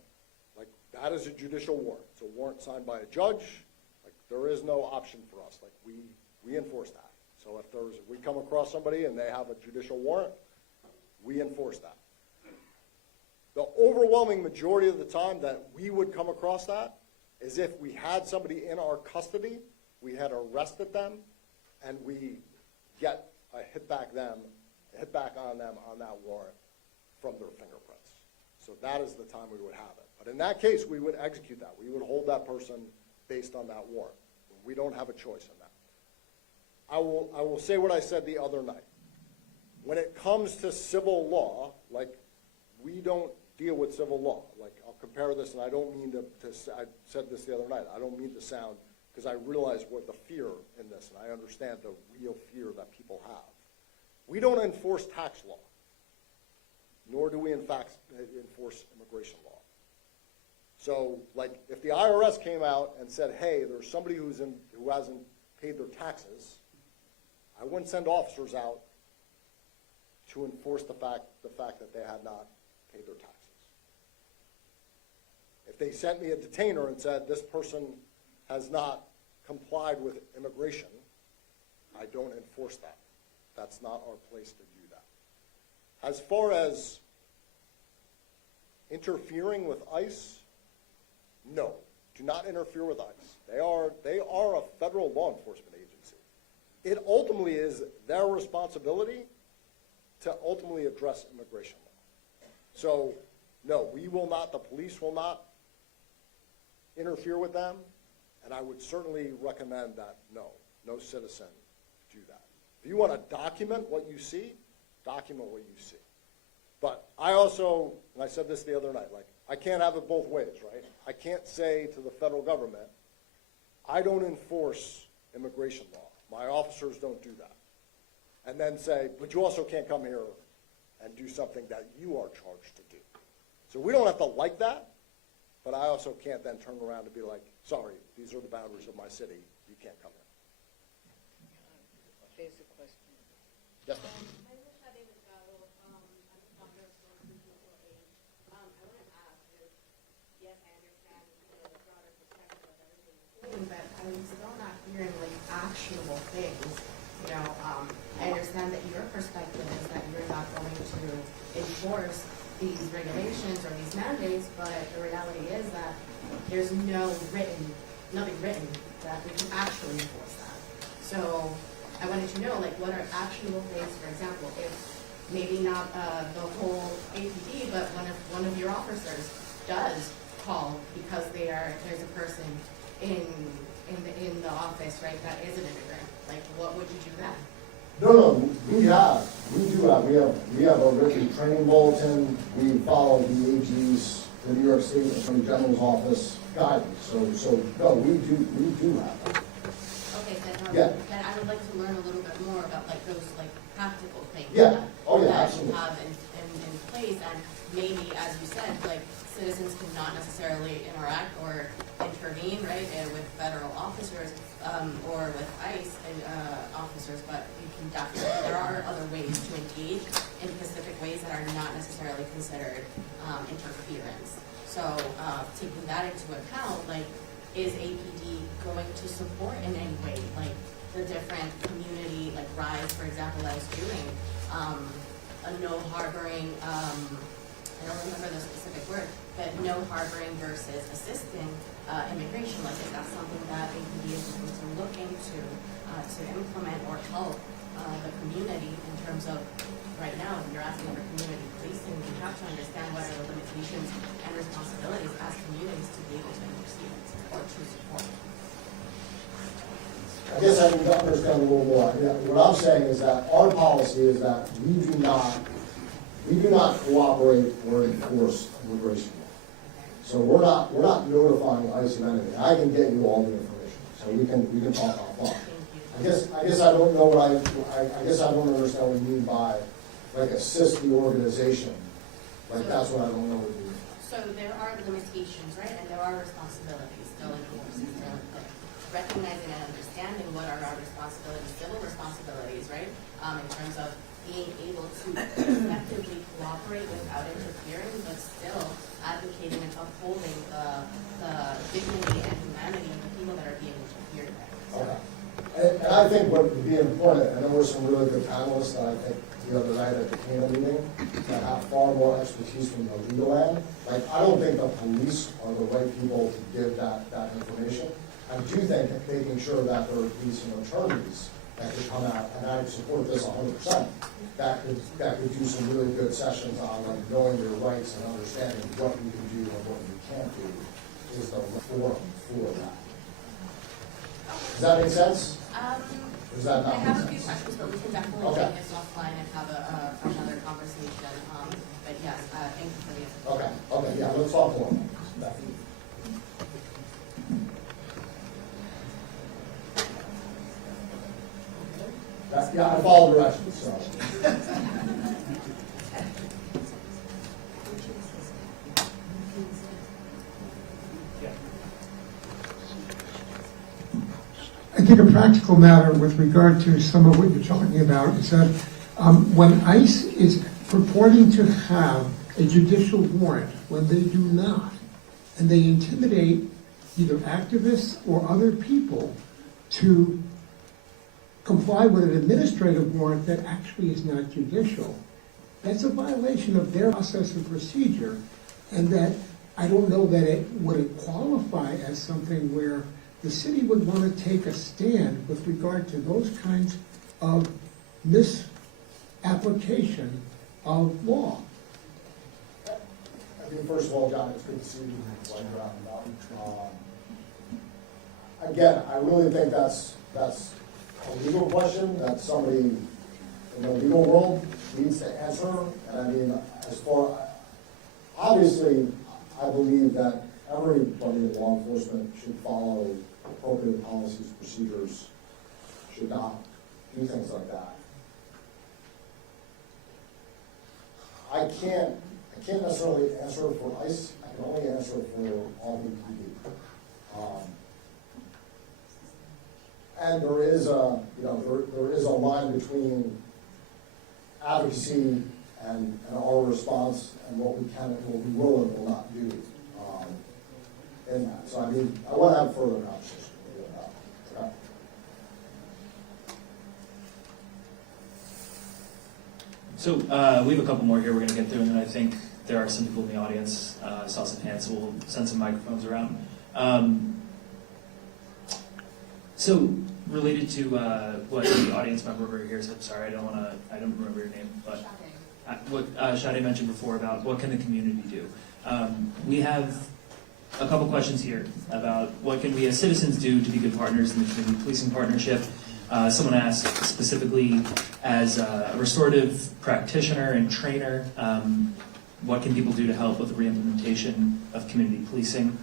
like that is a judicial warrant. It's a warrant signed by a judge. Like there is no option for us. Like we enforce that. So if we come across somebody and they have a judicial warrant, we enforce that. The overwhelming majority of the time that we would come across that is if we had somebody in our custody, we had arrested them, and we get a hit back on them on that warrant from their fingerprints. So that is the time we would have it. But in that case, we would execute that. We would hold that person based on that warrant. We don't have a choice in that. I will say what I said the other night. When it comes to civil law, like we don't deal with civil law. Like I'll compare this, and I don't mean to I said this the other night. I don't mean to sound, because I realize what the fear in this, and I understand the real fear that people have. We don't enforce tax law, nor do we in fact enforce immigration law. So like if the IRS came out and said, hey, there's somebody who hasn't paid their taxes, I wouldn't send officers out to enforce the fact that they had not paid their taxes. If they sent me a detainer and said this person has not complied with immigration, I don't enforce that. That's not our place to do that. As far as interfering with ICE, no, do not interfere with ICE. They are a federal law enforcement agency. It ultimately is their responsibility to ultimately address immigration law. So, no, we will not, the police will not interfere with them, and I would certainly recommend that no citizen do that. If you want to document what you see, document what you see. But I also, and I said this the other night, like I can't have it both ways, right? I can't say to the federal government, I don't enforce immigration law. My officers don't do that. And then say, but you also can't come here and do something that you are charged to do. So we don't have to like that, but I also can't then turn around and be like, sorry, these are the boundaries of my city. You can't come here. There's a question. Yes, ma'am. My name is Shade Delgado. I'm the founder of Storm 348. I want to ask, yes, I understand the broader perspective of everything, but I'm still not hearing like actionable things. I understand that your perspective is that you're not going to enforce these regulations or these mandates, but the reality is that there's nothing written that we can actually enforce that. So I wanted to know, like, what are actionable things, for example, if maybe not the whole APD, but one of your officers does call because there's a person in the office, right, that is an immigrant. Like, what would you do then? No, we have a written training bulletin. We follow the AG's, the New York State Attorney General's office guidance. So no, we do have that. Okay, Yeah. then I would like to learn a little bit more about like those like practical things Yeah. Oh, yeah, that absolutely. you have in place, and maybe, as you said, like citizens cannot necessarily interact or intervene, right, with federal officers or with ICE officers, but you can definitely, there are other ways to engage in specific ways that are not necessarily considered interference. So taking that into account, like, is APD going to support in any way, like the different community, like RISE, for example, that is doing a no harboring, I don't remember the specific word, but no harboring versus assisting immigration. Like, is that something that APD is going to look into to implement or help the community in terms of, right now, if you're asking for community policing, we have to understand what are the limitations and responsibilities as communities to be able to intercede or to support. I guess I need to understand a little more. What I'm saying is that our policy is that we do not cooperate or enforce immigration law. So we're not notifying ICE of anything. I can get you all the information, so we can talk offline. I guess I don't know what I guess I don't understand what you mean by like assist the organization. Like that's what I don't know what you mean. So there are limitations, right, and there are responsibilities still enforced, still in place. Recognizing and understanding what are our responsibilities, civil responsibilities, right, in terms of being able to effectively cooperate without interfering, but still advocating and upholding the dignity and humanity of the people that are being interfered with. Okay. And I think what would be important, and there were some really good panelists that I think the other night at the Cana meeting that have far more expertise from the legal end. Like, I don't think the police are the right people to give that information. I do think that making sure that there are police and attorneys that could come out, and I support this 100%, that could do some really good sessions on like knowing your rights and understanding what you can do and what you can't do is the forum for that. Does that make sense? Or does that not I have a make few sense? questions, but we can definitely Okay. take this offline and have another conversation. But yes, thank you for the answer. Okay, yeah, let's talk more. Yeah, I follow directions, so. I think a practical matter with regard to some of what you're talking about is that when ICE is purporting to have a judicial warrant, when they do not, and they intimidate either activists or other people to comply with an administrative warrant that actually is not judicial, that's a violation of their process and procedure, and that I don't know that it would qualify as something where the city would want to take a stand with regard to those kinds of misapplication of law. I mean, first of all, John, it's good to see you while you're out and about. Again, I really think that's a legal question that somebody in the legal world needs to answer. And I mean, obviously, I believe that everybody in law enforcement should follow appropriate policies, procedures, should not do things like that. I can't necessarily answer for ICE. I can only answer for Albany PD. And there is a, there is a line between advocacy and our response and what we can and what we will and will not do in that. So I mean, I want to have further conversation with you about it. Okay? So we have a couple more here we're going to get through, and then I think there are some people in the audience. I saw some hands, so we'll send some microphones around. So related to what the audience member over here said, sorry, I don't remember your name, but what Shade mentioned before about what can the community do. We have a couple questions here about what can we as citizens do to be good partners in the community policing partnership. Someone asked specifically, as a restorative practitioner and trainer, what can people do to help with the reimplementation of community policing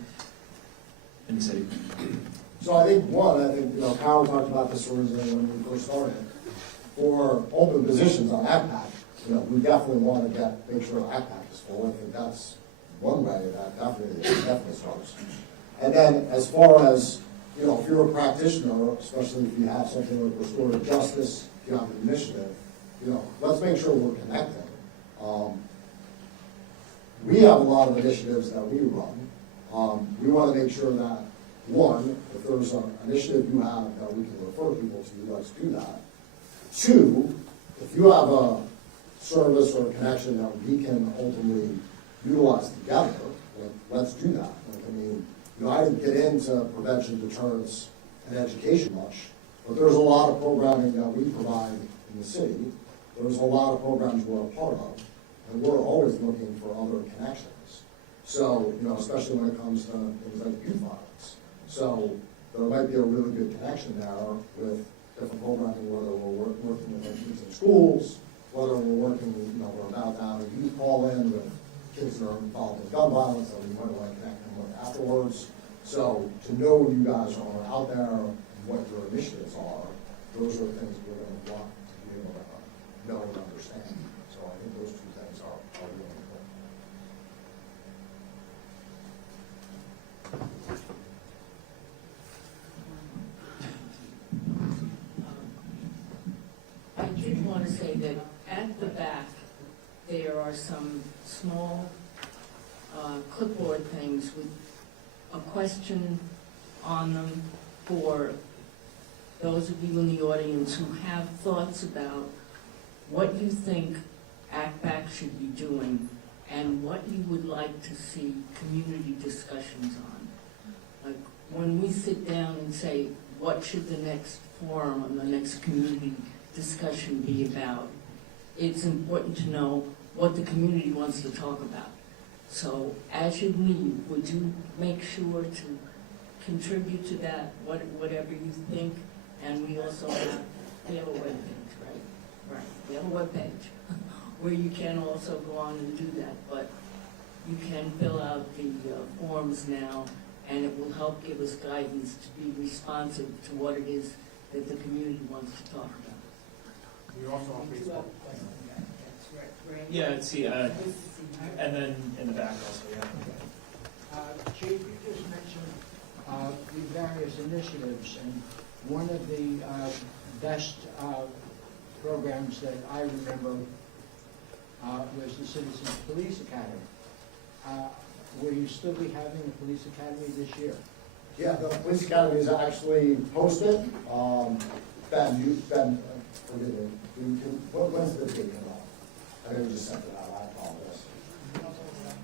in the city? So I think Kyle talked about this originally when we first started. For open positions on ACPAC, we definitely want to make sure ACPAC is full. I think that's one way that definitely starts. And then as far as, if you're a practitioner, especially if you have something like restorative justice, if you have an initiative, let's make sure we're connecting. We have a lot of initiatives that we run. We want to make sure that, one, if there's an initiative you have that we can refer people to, let's do that. Two, if you have a service or a connection that we can ultimately utilize together, let's do that. I didn't get into prevention, deterrence, and education much, But there's a lot of programming that we provide in the city. There's a lot of programs we're a part of, and we're always looking for other connections. So, especially when it comes to things like youth violence. So there might be a really good connection there with different programming, whether we're working with kids in schools, whether we're working, we're about to have a youth call-in with kids that are involved in gun violence that we might want to connect them with afterwards. So to know you guys are out there and what your initiatives are, those are the things we're going to want to be able to know and understand. So I think those two things are really important. I did want to say that at the back, there are some small clipboard things with a question on them for those of you in the audience who have thoughts about what you think ACPAC should be doing and what you would like to see community discussions on. Like when we sit down and say, what should the next forum and the next community discussion be about, it's important to know what the community wants to talk about. So as you leave, would you make sure to contribute to that, whatever you think? And we also have a webpage, right? Right, we have a webpage where you can also go on and do that, but you can fill out the forms now, and it will help give us guidance to be responsive to what it is that the community wants to talk about. We also on Facebook. Yeah, see, and then in the back also, yeah. Chief, you just mentioned the various initiatives, and one of the best programs that I remember was the Citizens Police Academy. Will you still be having a police academy this year? Yeah, the police academy is actually posted. Ben, forgive me. When's the date come out? I think we just sent it out. I apologize.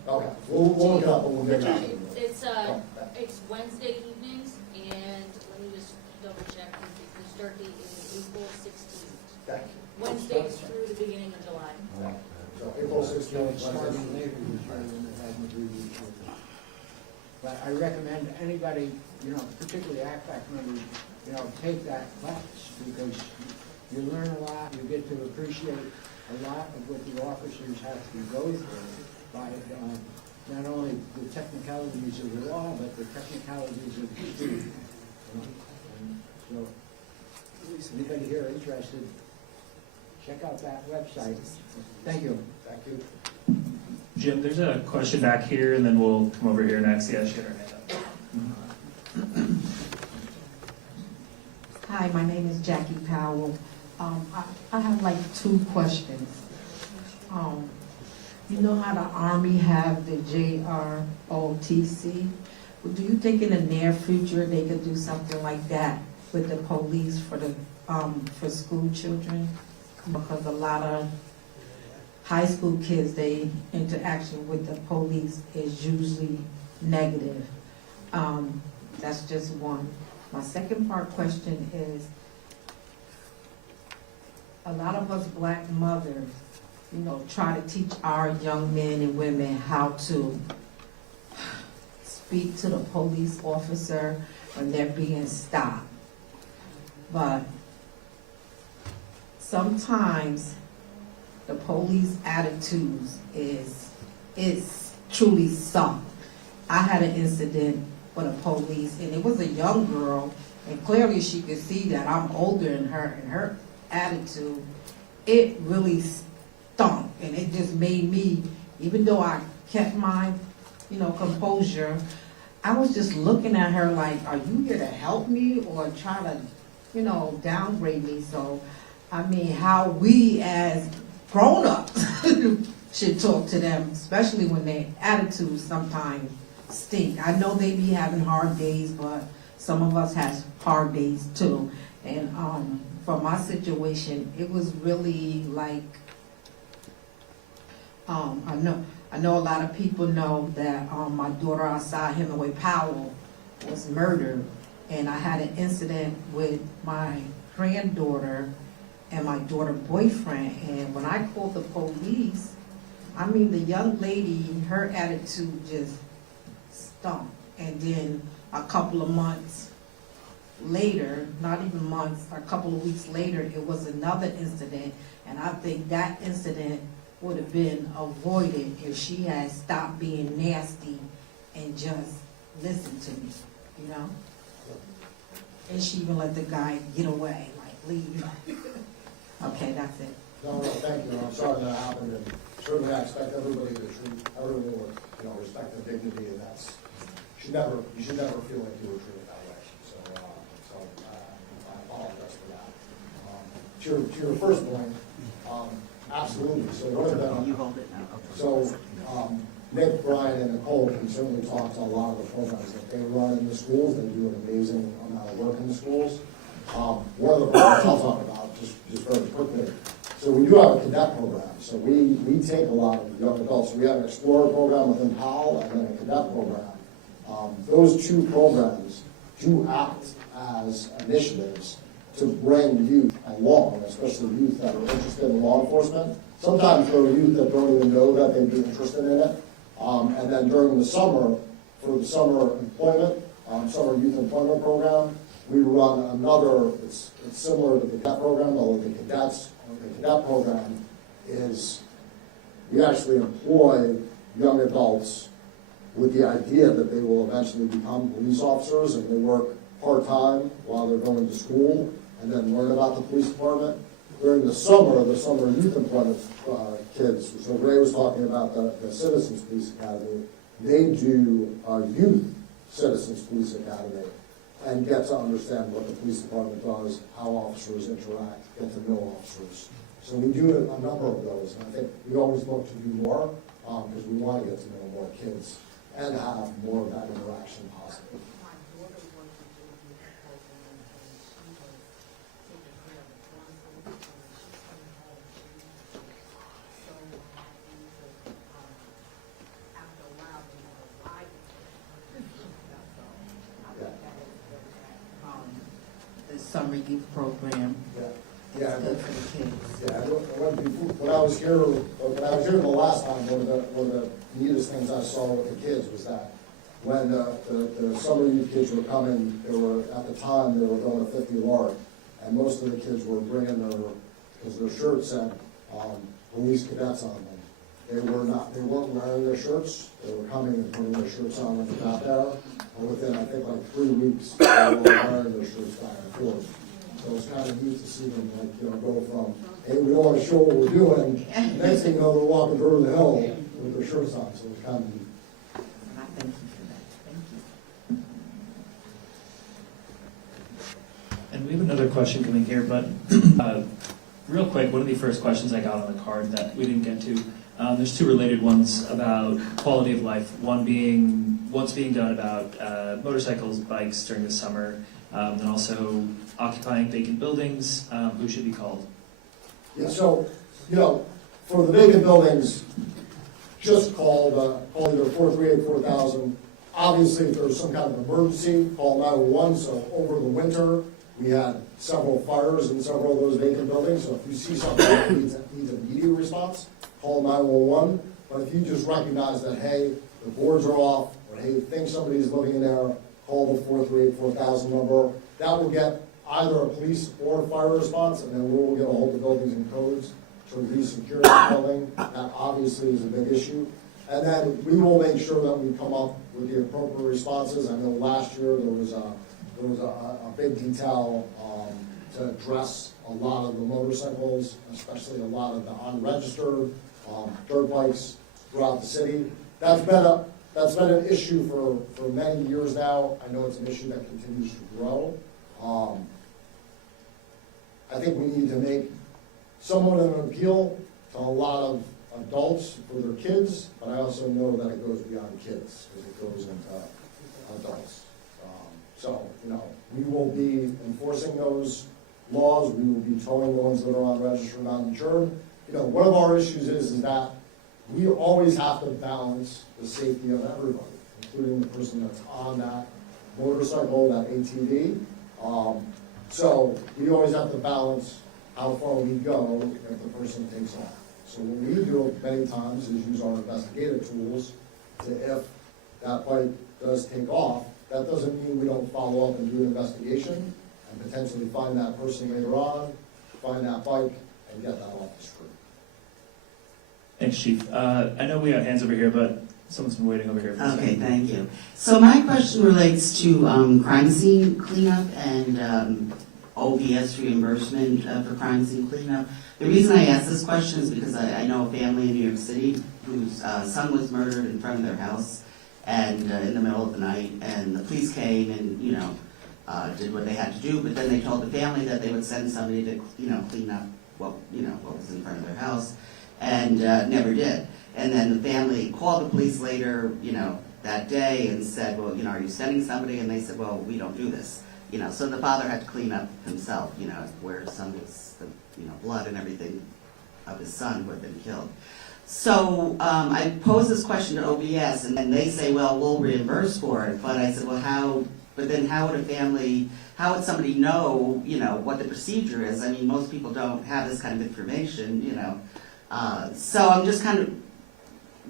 Okay, we'll look it up and we'll get it out. It's Wednesday evenings, and let me just double check. The start date is April 16th. Thank you. Wednesdays through the beginning of July. So April 16th. Starting later this year than it had been previous years. But I recommend anybody, particularly ACPAC members, take that class, because you learn a lot, you get to appreciate a lot of what the officers have to go through by not only the technicalities of the law, but the technicalities of the street. And so, anybody here interested, check out that website. Thank you. Thank you. Jim, there's a question back here, and then we'll come over here next. Yeah, she had her hand up. Hi, my name is Jackie Powell. I have like two questions. You know how the Army have the JROTC? Do you think in the near future they could do something like that with the police for the for school children? Because a lot of high school kids, their interaction with the police is usually negative. That's just one. My second part question is, a lot of us black mothers, try to teach our young men and women how to speak to the police officer when they're being stopped. But sometimes the police attitudes is truly suck. I had an incident with a police, and it was a young girl, and clearly she could see that I'm older than her, and her attitude, it really stunk, and it just made me, even though I kept my, composure, I was just looking at her like, are you here to help me or try to, downgrade me? So, I mean, how we as grown-ups should talk to them, especially when their attitudes sometimes stink. I know they be having hard days, but some of us has hard days too. And for my situation, it was really like, I know a lot of people know that my daughter outside Hemingway Powell was murdered, and I had an incident with my granddaughter and my daughter's boyfriend, and when I called the police, I mean, the young lady, her attitude just stunk. And then a couple of months later, not even months, a couple of weeks later, it was another incident, and I think that incident would have been avoided if she had stopped being nasty and just listened to me, you know? And she even let the guy get away, like, leave. Okay, that's it. No, thank you, I'm sorry that happened, and certainly I expect everybody to treat everyone with, respect and dignity, and you should never feel like you were treated that way, so I apologize for that. To your first point, absolutely, so what have been, You hold it now. so, Nick, Brian, and Nicole can certainly talk to a lot of the programs that they run in the schools. They do an amazing amount of work in the schools. One of the programs I'll talk about, just very quickly. So we do have a cadet program. So we take a lot of young adults. We have an Explorer program within PAL and then a cadet program. Those two programs do act as initiatives to bring youth along, especially youth that are interested in law enforcement. Sometimes there are youth that don't even know that they'd be interested in it. And then during the summer, for the summer employment, summer youth employment program, we run another, it's similar to the cadet program, although the cadet program is, we actually employ young adults with the idea that they will eventually become police officers, and they work part-time while they're going to school and then learn about the police department. During the summer youth employment kids, so Ray was talking about the Citizens Police Academy, they do a youth Citizens Police Academy and get to understand what the police department does, how officers interact, get to know officers. So we do a number of those, and I think we always look to do more because we want to get to know more kids and have more of that interaction possible. The summer youth program. Yeah, It's good for the kids. yeah. When I was here the last time, one of the neatest things I saw with the kids was that when the summer youth kids were coming, at the time they were going to 50 Lark, and most of the kids were bringing because their shirts said police cadets on them. They weren't wearing their shirts. They were coming and putting their shirts on when they got there. And within, I think, like 3 weeks, they were wearing their shirts back and forth. So it was kind of neat to see them, go from, hey, we don't want to show what we're doing. Next thing you know, they're walking through the hill with their shirts on. So it was kind of neat. I thank you for that. Thank you. And we have another question coming here, but real quick, one of the first questions I got on the card that we didn't get to, there's two related ones about quality of life. What's being done about motorcycles, bikes during the summer, and also occupying vacant buildings, who should be called? Yeah, so, for the vacant buildings, just call either 438-4000. Obviously, if there's some kind of emergency, call 911. So over the winter, we had several fires in several of those vacant buildings. So if you see something that needs immediate response, call 911. But if you just recognize that, hey, the boards are off, or hey, think somebody's living in there, call the 438-4000 number. That will get either a police or a fire response, and then we'll get a hold of buildings and codes to re-secure the building. That obviously is a big issue. And then we will make sure that we come up with the appropriate responses. I know last year there was a big detail to address a lot of the motorcycles, especially a lot of the unregistered dirt bikes throughout the city. That's been an issue for many years now. I know it's an issue that continues to grow. I think we need to make somewhat of an appeal to a lot of adults for their kids, but I also know that it goes beyond kids because it goes into adults. We will be enforcing those laws. We will be towing the ones that are unregistered, uninsured. One of our issues is that we always have to balance the safety of everybody, including the person that's on that motorcycle, that ATV. So we always have to balance how far we go if the person takes off. So what we do many times is use our investigative tools to, if that bike does take off, that doesn't mean we don't follow up and do an investigation and potentially find that person later on, find that bike, and get that off the street. Thanks, Chief. I know we have hands over here, but someone's been waiting over here for a second. Okay, thank you. So my question relates to crime scene cleanup and OBS reimbursement for crime scene cleanup. The reason I ask this question is because I know a family in New York City whose son was murdered in front of their house and in the middle of the night, and the police came and, did what they had to do, but then they told the family that they would send somebody to, clean up what was in front of their house, and never did. And then the family called the police later, that day and said, well, are you sending somebody? And they said, well, we don't do this. So the father had to clean up himself, where some was the, blood and everything of his son who had been killed. So I posed this question to OBS, and then they say, well, we'll reimburse for it. But I said, well, how would somebody know, what the procedure is? I mean, most people don't have this kind of information, So I'm just kind of,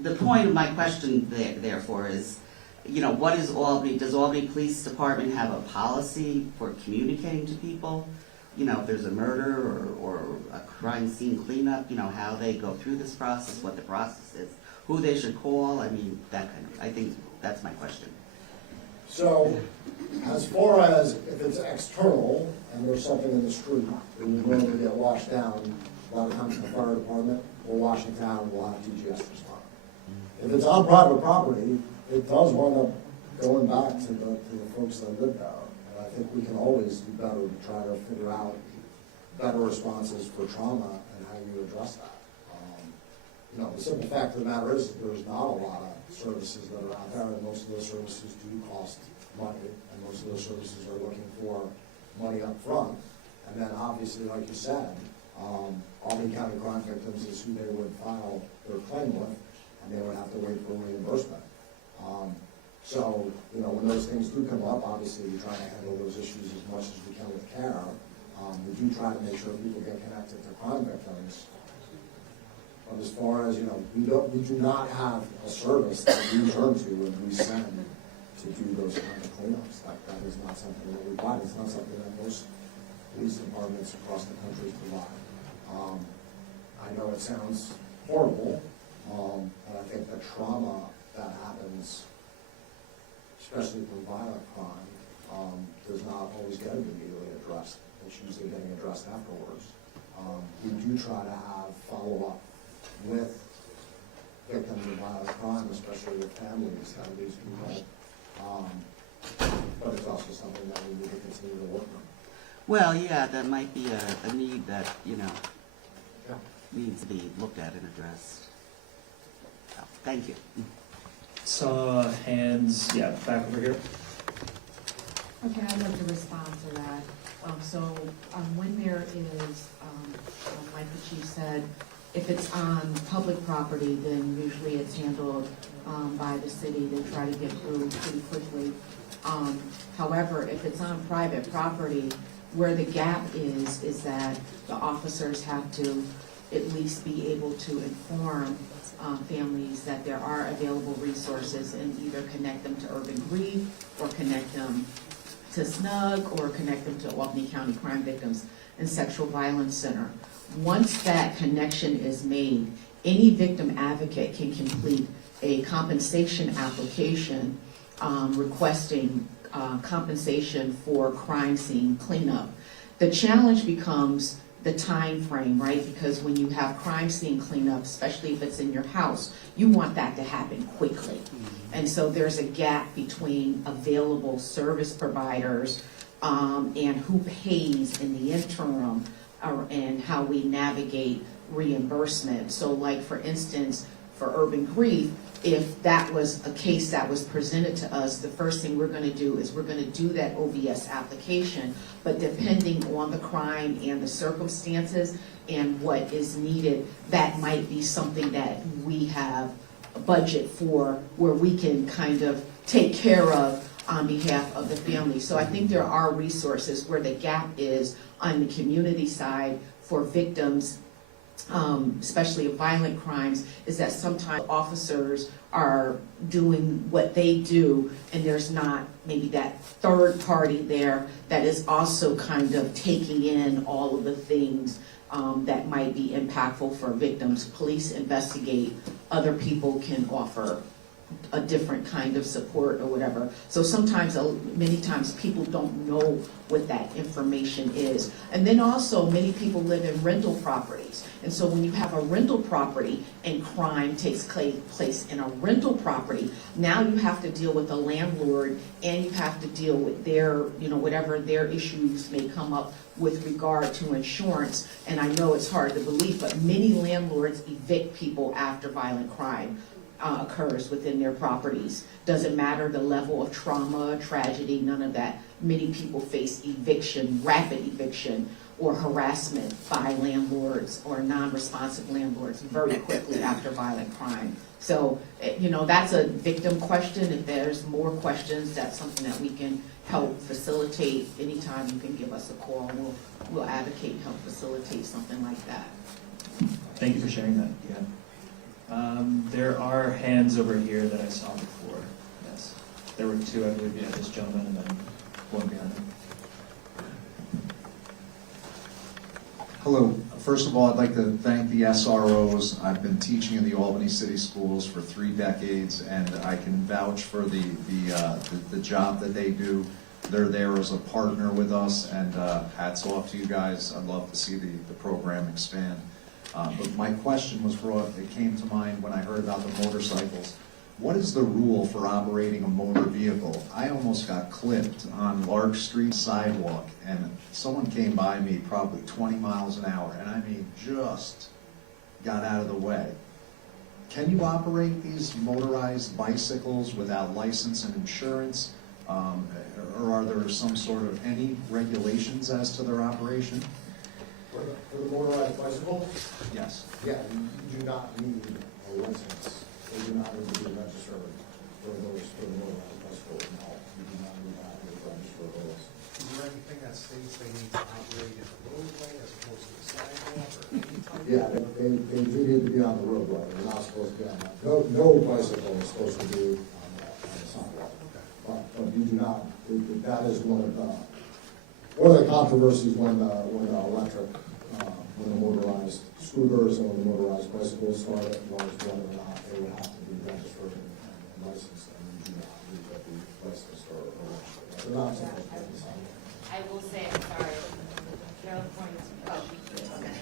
the point of my question therefore is, what is Albany, does Albany Police Department have a policy for communicating to people? If there's a murder or a crime scene cleanup, how they go through this process, what the process is, who they should call, I mean, that kind of, I think that's my question. So, as far as if it's external and there's something in the street, it will normally get washed down. A lot of times the fire department will wash it down, we'll have DGS respond. If it's on private property, it does wind up going back to the folks that live there. And I think we can always do better to try to figure out better responses for trauma and how you address that. The simple fact of the matter is there's not a lot of services that are out there, and most of those services do cost money, and most of those services are looking for money up front. And then obviously, like you said, Albany County crime victims is who they would file their claim with, and they would have to wait for reimbursement. So, when those things do come up, obviously we try to handle those issues as much as we can with care. We do try to make sure people get connected to crime victims. But as far as, we do not have a service that we turn to and we send to do those kind of cleanups. That is not something that we provide. It's not something that most police departments across the country provide. I know it sounds horrible, and I think the trauma that happens, especially from violent crime, does not always get immediately addressed. It's usually getting addressed afterwards. We do try to have follow-up with victims of violent crime, especially with families that lose people. But it's also something that we need to continue to work on. Well, yeah, that might be a need that, needs to be looked at and addressed. So, thank you. Saw hands, back over here. Okay, I'd like to respond to that. When there is, like the chief said, if it's on public property, then usually it's handled by the city. They try to get through pretty quickly. However, if it's on private property, where the gap is that the officers have to at least be able to inform families that there are available resources and either connect them to Urban Grief or connect them to SNUG or connect them to Albany County Crime Victims and Sexual Violence Center. Once that connection is made, any victim advocate can complete a compensation application requesting compensation for crime scene cleanup. The challenge becomes the time frame, right? Because when you have crime scene cleanup, especially if it's in your house, you want that to happen quickly. And so there's a gap between available service providers and who pays in the interim and how we navigate reimbursement. So like for instance, for Urban Grief, if that was a case that was presented to us, the first thing we're going to do is we're going to do that OVS application, but depending on the crime and the circumstances and what is needed, that might be something that we have a budget for where we can kind of take care of on behalf of the family. So I think there are resources. Where the gap is on the community side for victims, especially of violent crimes, is that sometimes officers are doing what they do, and there's not maybe that third party there that is also kind of taking in all of the things that might be impactful for victims. Police investigate, other people can offer a different kind of support or whatever. So sometimes, many times, people don't know what that information is. And then also, many people live in rental properties. And so when you have a rental property and crime takes place in a rental property, now you have to deal with the landlord, and you have to deal with their, whatever their issues may come up with regard to insurance. And I know it's hard to believe, but many landlords evict people after violent crime occurs within their properties. Doesn't matter the level of trauma, tragedy, none of that. Many people face eviction, rapid eviction, or harassment by landlords or non-responsive landlords very quickly after violent crime. So, that's a victim question. If there's more questions, that's something that we can help facilitate. Anytime you can give us a call, we'll advocate and help facilitate something like that. Thank you for sharing that. Yeah. There are hands over here that I saw before. Yes. There were two, I believe. Yeah, this gentleman and then one behind him. Hello. First of all, I'd like to thank the SROs. I've been teaching in the Albany City Schools for 3 decades, and I can vouch for the job that they do. They're there as a partner with us, and hats off to you guys. I'd love to see the program expand. But my question it came to mind when I heard about the motorcycles. What is the rule for operating a motor vehicle? I almost got clipped on Lark Street sidewalk, and someone came by me probably 20 miles an hour, and I mean just got out of the way. Can you operate these motorized bicycles without license and insurance? Or are there some sort of any regulations as to their operation? For the motorized bicycle? Yes. Yeah, you do not need a license. They do not need to be registered for the motorized bicycle. No, you do not need to register those. Is there anything that states they need to operate in the roadway as opposed to the sidewalk or any type of? Yeah, they do need to be on the roadway. They're not supposed to be on that. No bicycle is supposed to be on the sidewalk. But you do not. That is one of the controversies when the electric, when the motorized scooters and when the motorized bicycles started, was whether or not they would have to be registered and licensed, and you do not need to be licensed or registered. They're not supposed to be on the sidewalk. I will say, I'm sorry, Carol pointed to, okay.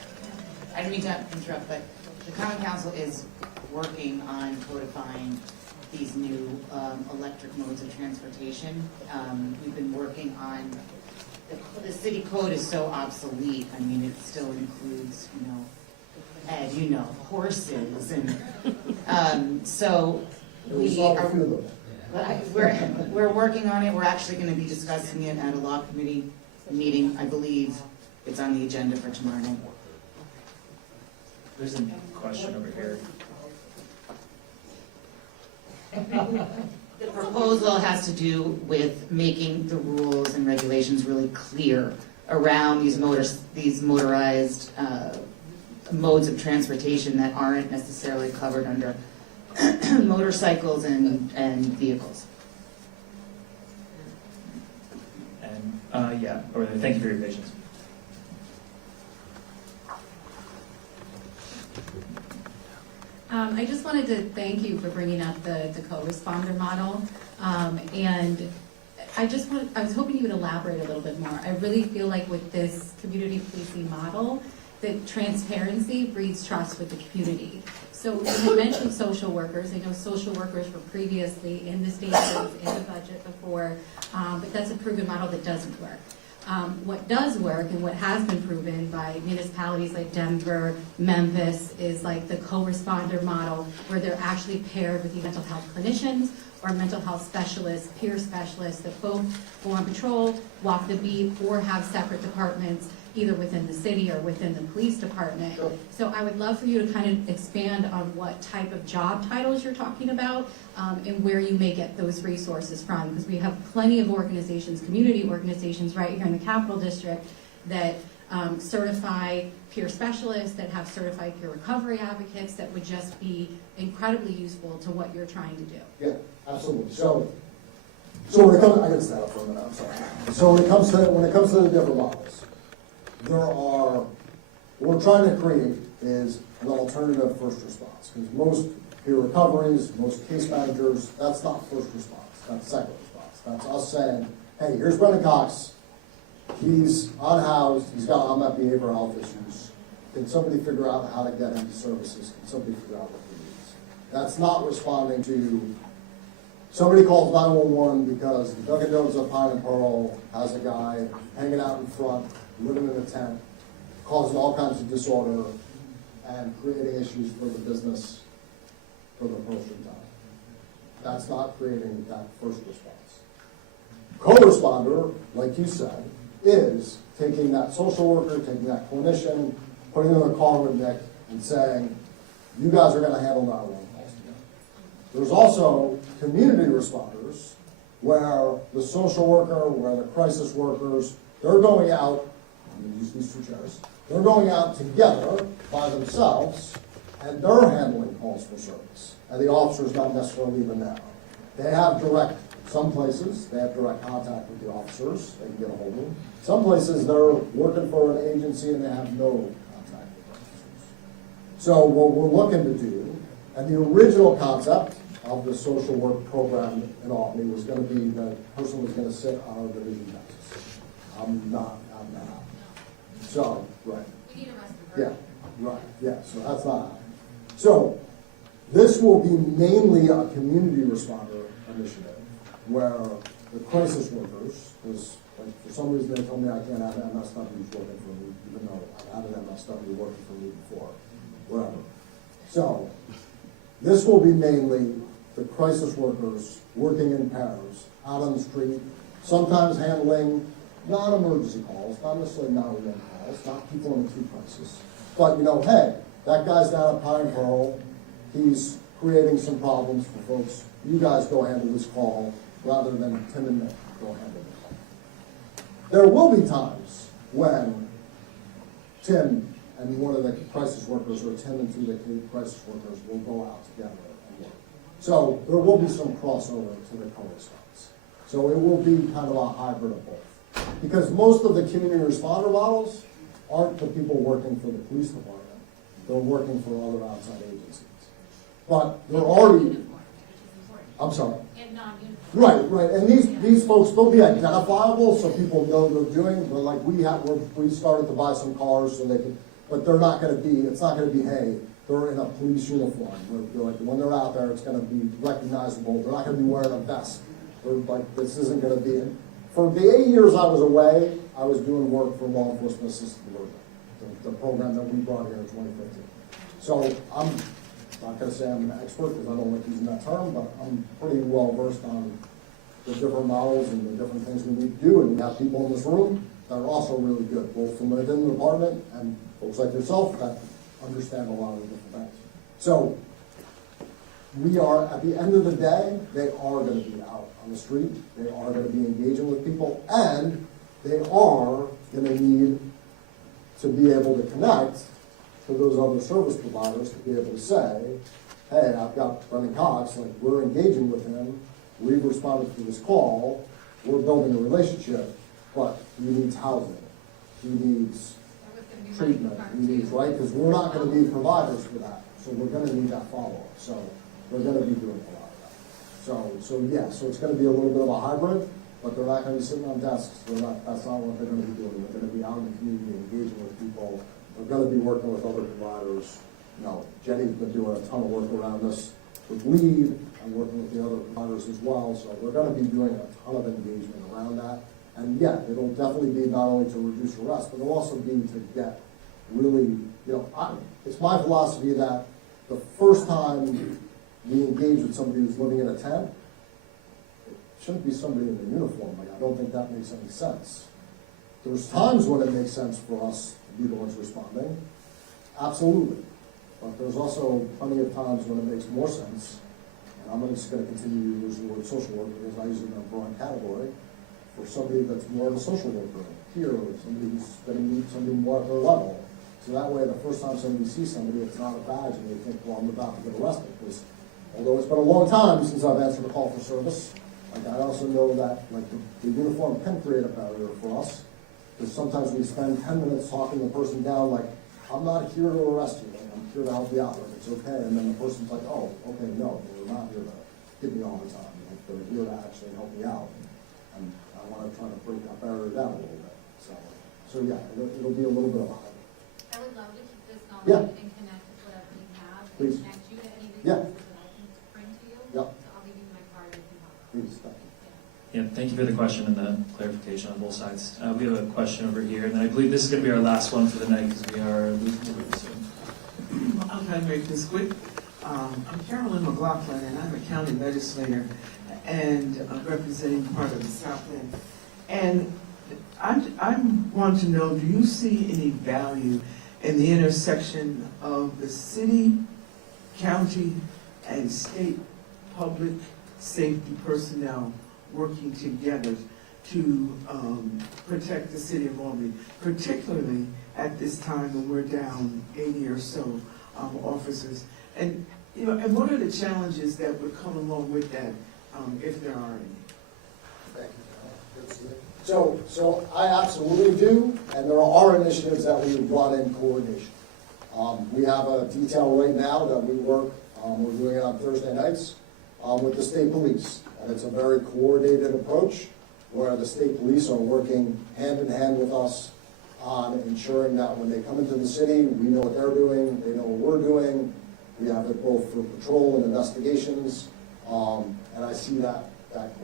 I didn't mean to interrupt, but the Common Council is working on codifying these new electric modes of transportation. We've been working on, the city code is so obsolete. I mean, it still includes, as you know, horses, and so we're working on it. We're actually going to be discussing it at a law committee meeting. I believe it's on the agenda for tomorrow night. There's a question over here. The proposal has to do with making the rules and regulations really clear around these motorized modes of transportation that aren't necessarily covered under motorcycles and vehicles. And yeah, over there. Thank you for your patience. I just wanted to thank you for bringing up the co-responder model, and I was hoping you would elaborate a little bit more. I really feel like with this community policing model, that transparency breeds trust with the community. So you had mentioned social workers. I know social workers were previously in the state in the budget before, but that's a proven model that doesn't work. What does work and what has been proven by municipalities like Denver, Memphis, is like the co-responder model, where they're actually paired with the mental health clinicians or mental health specialists, peer specialists that both go on patrol, walk the beat, or have separate departments either within the city or within the police department. So I would love for you to kind of expand on what type of job titles you're talking about, and where you may get those resources from, because we have plenty of organizations, community organizations right here in the Capital District that certify peer specialists, that have certified peer recovery advocates, that would just be incredibly useful to what you're trying to do. Yeah, absolutely. So when it comes, I gotta stand up for a minute, I'm sorry. So when it comes to the different models, what we're trying to create is an alternative first response. Because most peer recoveries, most case managers, that's not first response, that's second response. That's us saying, hey, here's Brendan Cox, he's unhoused, he's got unmet behavioral health issues. Can somebody figure out how to get him to services? Can somebody figure out what he needs? That's not responding to, somebody calls 911 because the Dunkin' Donuts of Pine and Pearl has a guy hanging out in front, living in a tent, causing all kinds of disorder and creating issues for the business for the person time. That's not creating that first response. Co-responder, like you said, is taking that social worker, taking that clinician, putting them in a car with Nick and saying, you guys are going to handle 911 calls together. There's also community responders where the social worker, where the crisis workers, they're going out, I'm going to use these two chairs, they're going out together by themselves and they're handling calls for service. And the officer's not necessarily even there. They have some places, they have direct contact with the officers, they can get a hold of them. Some places they're working for an agency and they have no contact with officers. So what we're looking to do, and the original concept of the social work program in Albany was going to be the person was going to sit on our division desks. I'm not. So, right. We need a rest of her. Yeah, right, yeah, so that's not happening. So, this will be mainly a community responder initiative where the crisis workers, because like, for some reason they told me I can't have MSWs working for me, even though I've had an MSW working for me before, whatever. So, this will be mainly the crisis workers working in pairs, out on the street, sometimes handling non-emergency calls, not necessarily 911 calls, not people in acute crisis. But, hey, that guy's down at Pine Pearl, he's creating some problems for folks. You guys go handle this call rather than Tim and Nick go handle the call. There will be times when Tim and one of the crisis workers, or Tim and two of the crisis workers, will go out together and work. So there will be some crossover to the co-response. So it will be kind of a hybrid of both. Because most of the community responder models aren't the people working for the police department. They're working for other outside agencies. But they're already, I'm sorry. Right. And these folks, they'll be identifiable so people know they're doing, but like we started to buy some cars so they can, but they're not going to be, it's not going to be, hey, they're in a police uniform. They're like, when they're out there, it's going to be recognizable. They're not going to be wearing a vest. They're like, this isn't going to be it. For the 8 years I was away, I was doing work for law enforcement assisted diversion, the program that we brought here in 2015. So I'm not going to say I'm an expert because I don't like using that term, but I'm pretty well versed on the different models and the different things we need to do. And we have people in this room that are also really good, both from within the department and folks like yourself that understand a lot of the different things. So we are, at the end of the day, they are going to be out on the street. They are going to be engaging with people, and they are going to need to be able to connect to those other service providers to be able to say, hey, I've got Brendan Cox, like we're engaging with him, we've responded to this call, we're building a relationship, but he needs housing, he needs treatment, he needs, right? Because we're not going to be providers for that, so we're going to need that follow-up. So they're going to be doing a lot of that. So it's going to be a little bit of a hybrid, but they're not going to be sitting on desks. That's not what they're going to be doing. They're going to be out in the community, engaging with people. They're going to be working with other providers. Jenny's been doing a ton of work around this with LEAD and working with the other providers as well. So we're going to be doing a ton of engagement around that. And yeah, it'll definitely be not only to reduce arrest, but it'll also be to get really, it's my philosophy that the first time we engage with somebody who's living in a tent, it shouldn't be somebody in a uniform. Like, I don't think that makes any sense. There's times when it makes sense for us to be the ones responding, absolutely. But there's also plenty of times when it makes more sense, and I'm just gonna continue to use the word social work because I use it in a broad category, for somebody that's more of a social worker here, or somebody who's gonna meet somebody more at their level. So that way, the first time somebody sees somebody, it's not a badge and they think, well, I'm about to get arrested. Because although it's been a long time since I've answered a call for service, like I also know that like the uniform can create a barrier for us. Because sometimes we spend 10 minutes talking the person down like, I'm not here to arrest you, like, I'm here to help you out, like it's okay. And then the person's like, oh, okay, no, they're not here to hit me all the time. Like, they're here to actually help me out. And I want to try to break that barrier down a little bit. So yeah, it'll be a little bit of a hybrid. I would love to keep this going Yeah. and connect with whatever you have, and Please. connect you to any Yeah. resources that I can bring to you. Yeah. So I'll give you my card and you can help. Please, thank you. Yeah, thank you for the question and the clarification on both sides. We have a question over here, and I believe this is going to be our last one for the night because we are losing it soon. I'll try to make this quick. I'm Carolyn McLaughlin, and I'm a county legislator and representing part of the Southland. And I want to know, do you see any value in the intersection of the city, county, and state public safety personnel working together to protect the city of Albany, particularly at this time when we're down 80 or so officers? And and what are the challenges that would come along with that, if there are any? Thank you. Good to see you. So I absolutely do, and there are initiatives that we brought in coordination. We have a detail right now that we work, we're doing it on Thursday nights, with the state police. And it's a very coordinated approach where the state police are working hand in hand with us on ensuring that when they come into the city, we know what they're doing, they know what we're doing. We have it both for patrol and investigations, and I see that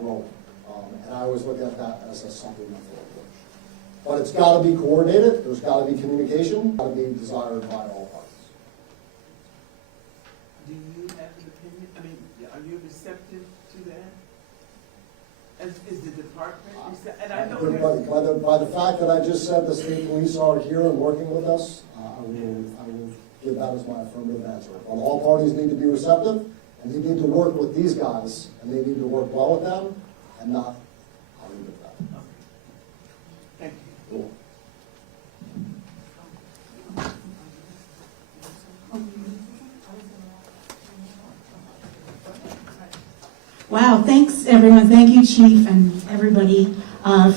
growing. And I always look at that as a supplemental approach. But it's got to be coordinated, there's got to be communication, got to be desired by all parties. Do you have an opinion? I mean, are you receptive to that? Is the department receptive? And I know By the fact that I just said the state police are here and working with us, I will give that as my affirmative answer. But all parties need to be receptive, and they need to work with these guys, and they need to work well with them, and not, I'll leave it at that. Thank you. Cool. Wow, thanks everyone. Thank you, Chief, and everybody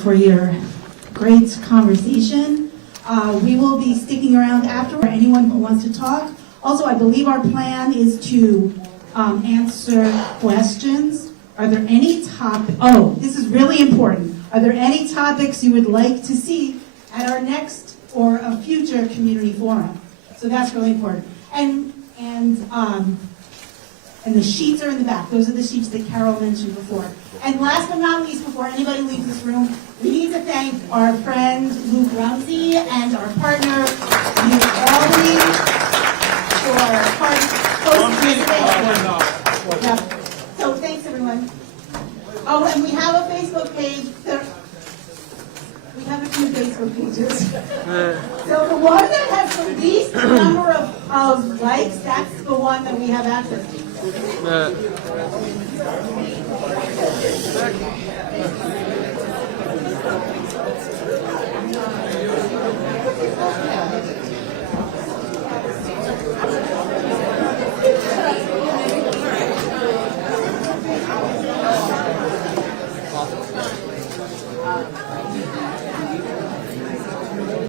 for your great conversation. We will be sticking around after for anyone who wants to talk. Also, I believe our plan is to answer questions. Are there any this is really important. Are there any topics you would like to see at our next or a future community forum? So that's really important. And the sheets are in the back. Those are the sheets that Carol mentioned before. And last but not least, before anybody leaves this room, we need to thank our friend Luke Rumsey and our partner, Albany, for hosting this event. So thanks, everyone. Oh, and we have a Facebook page. We have a few Facebook pages. So the one that has the least number of likes, that's the one that we have access to.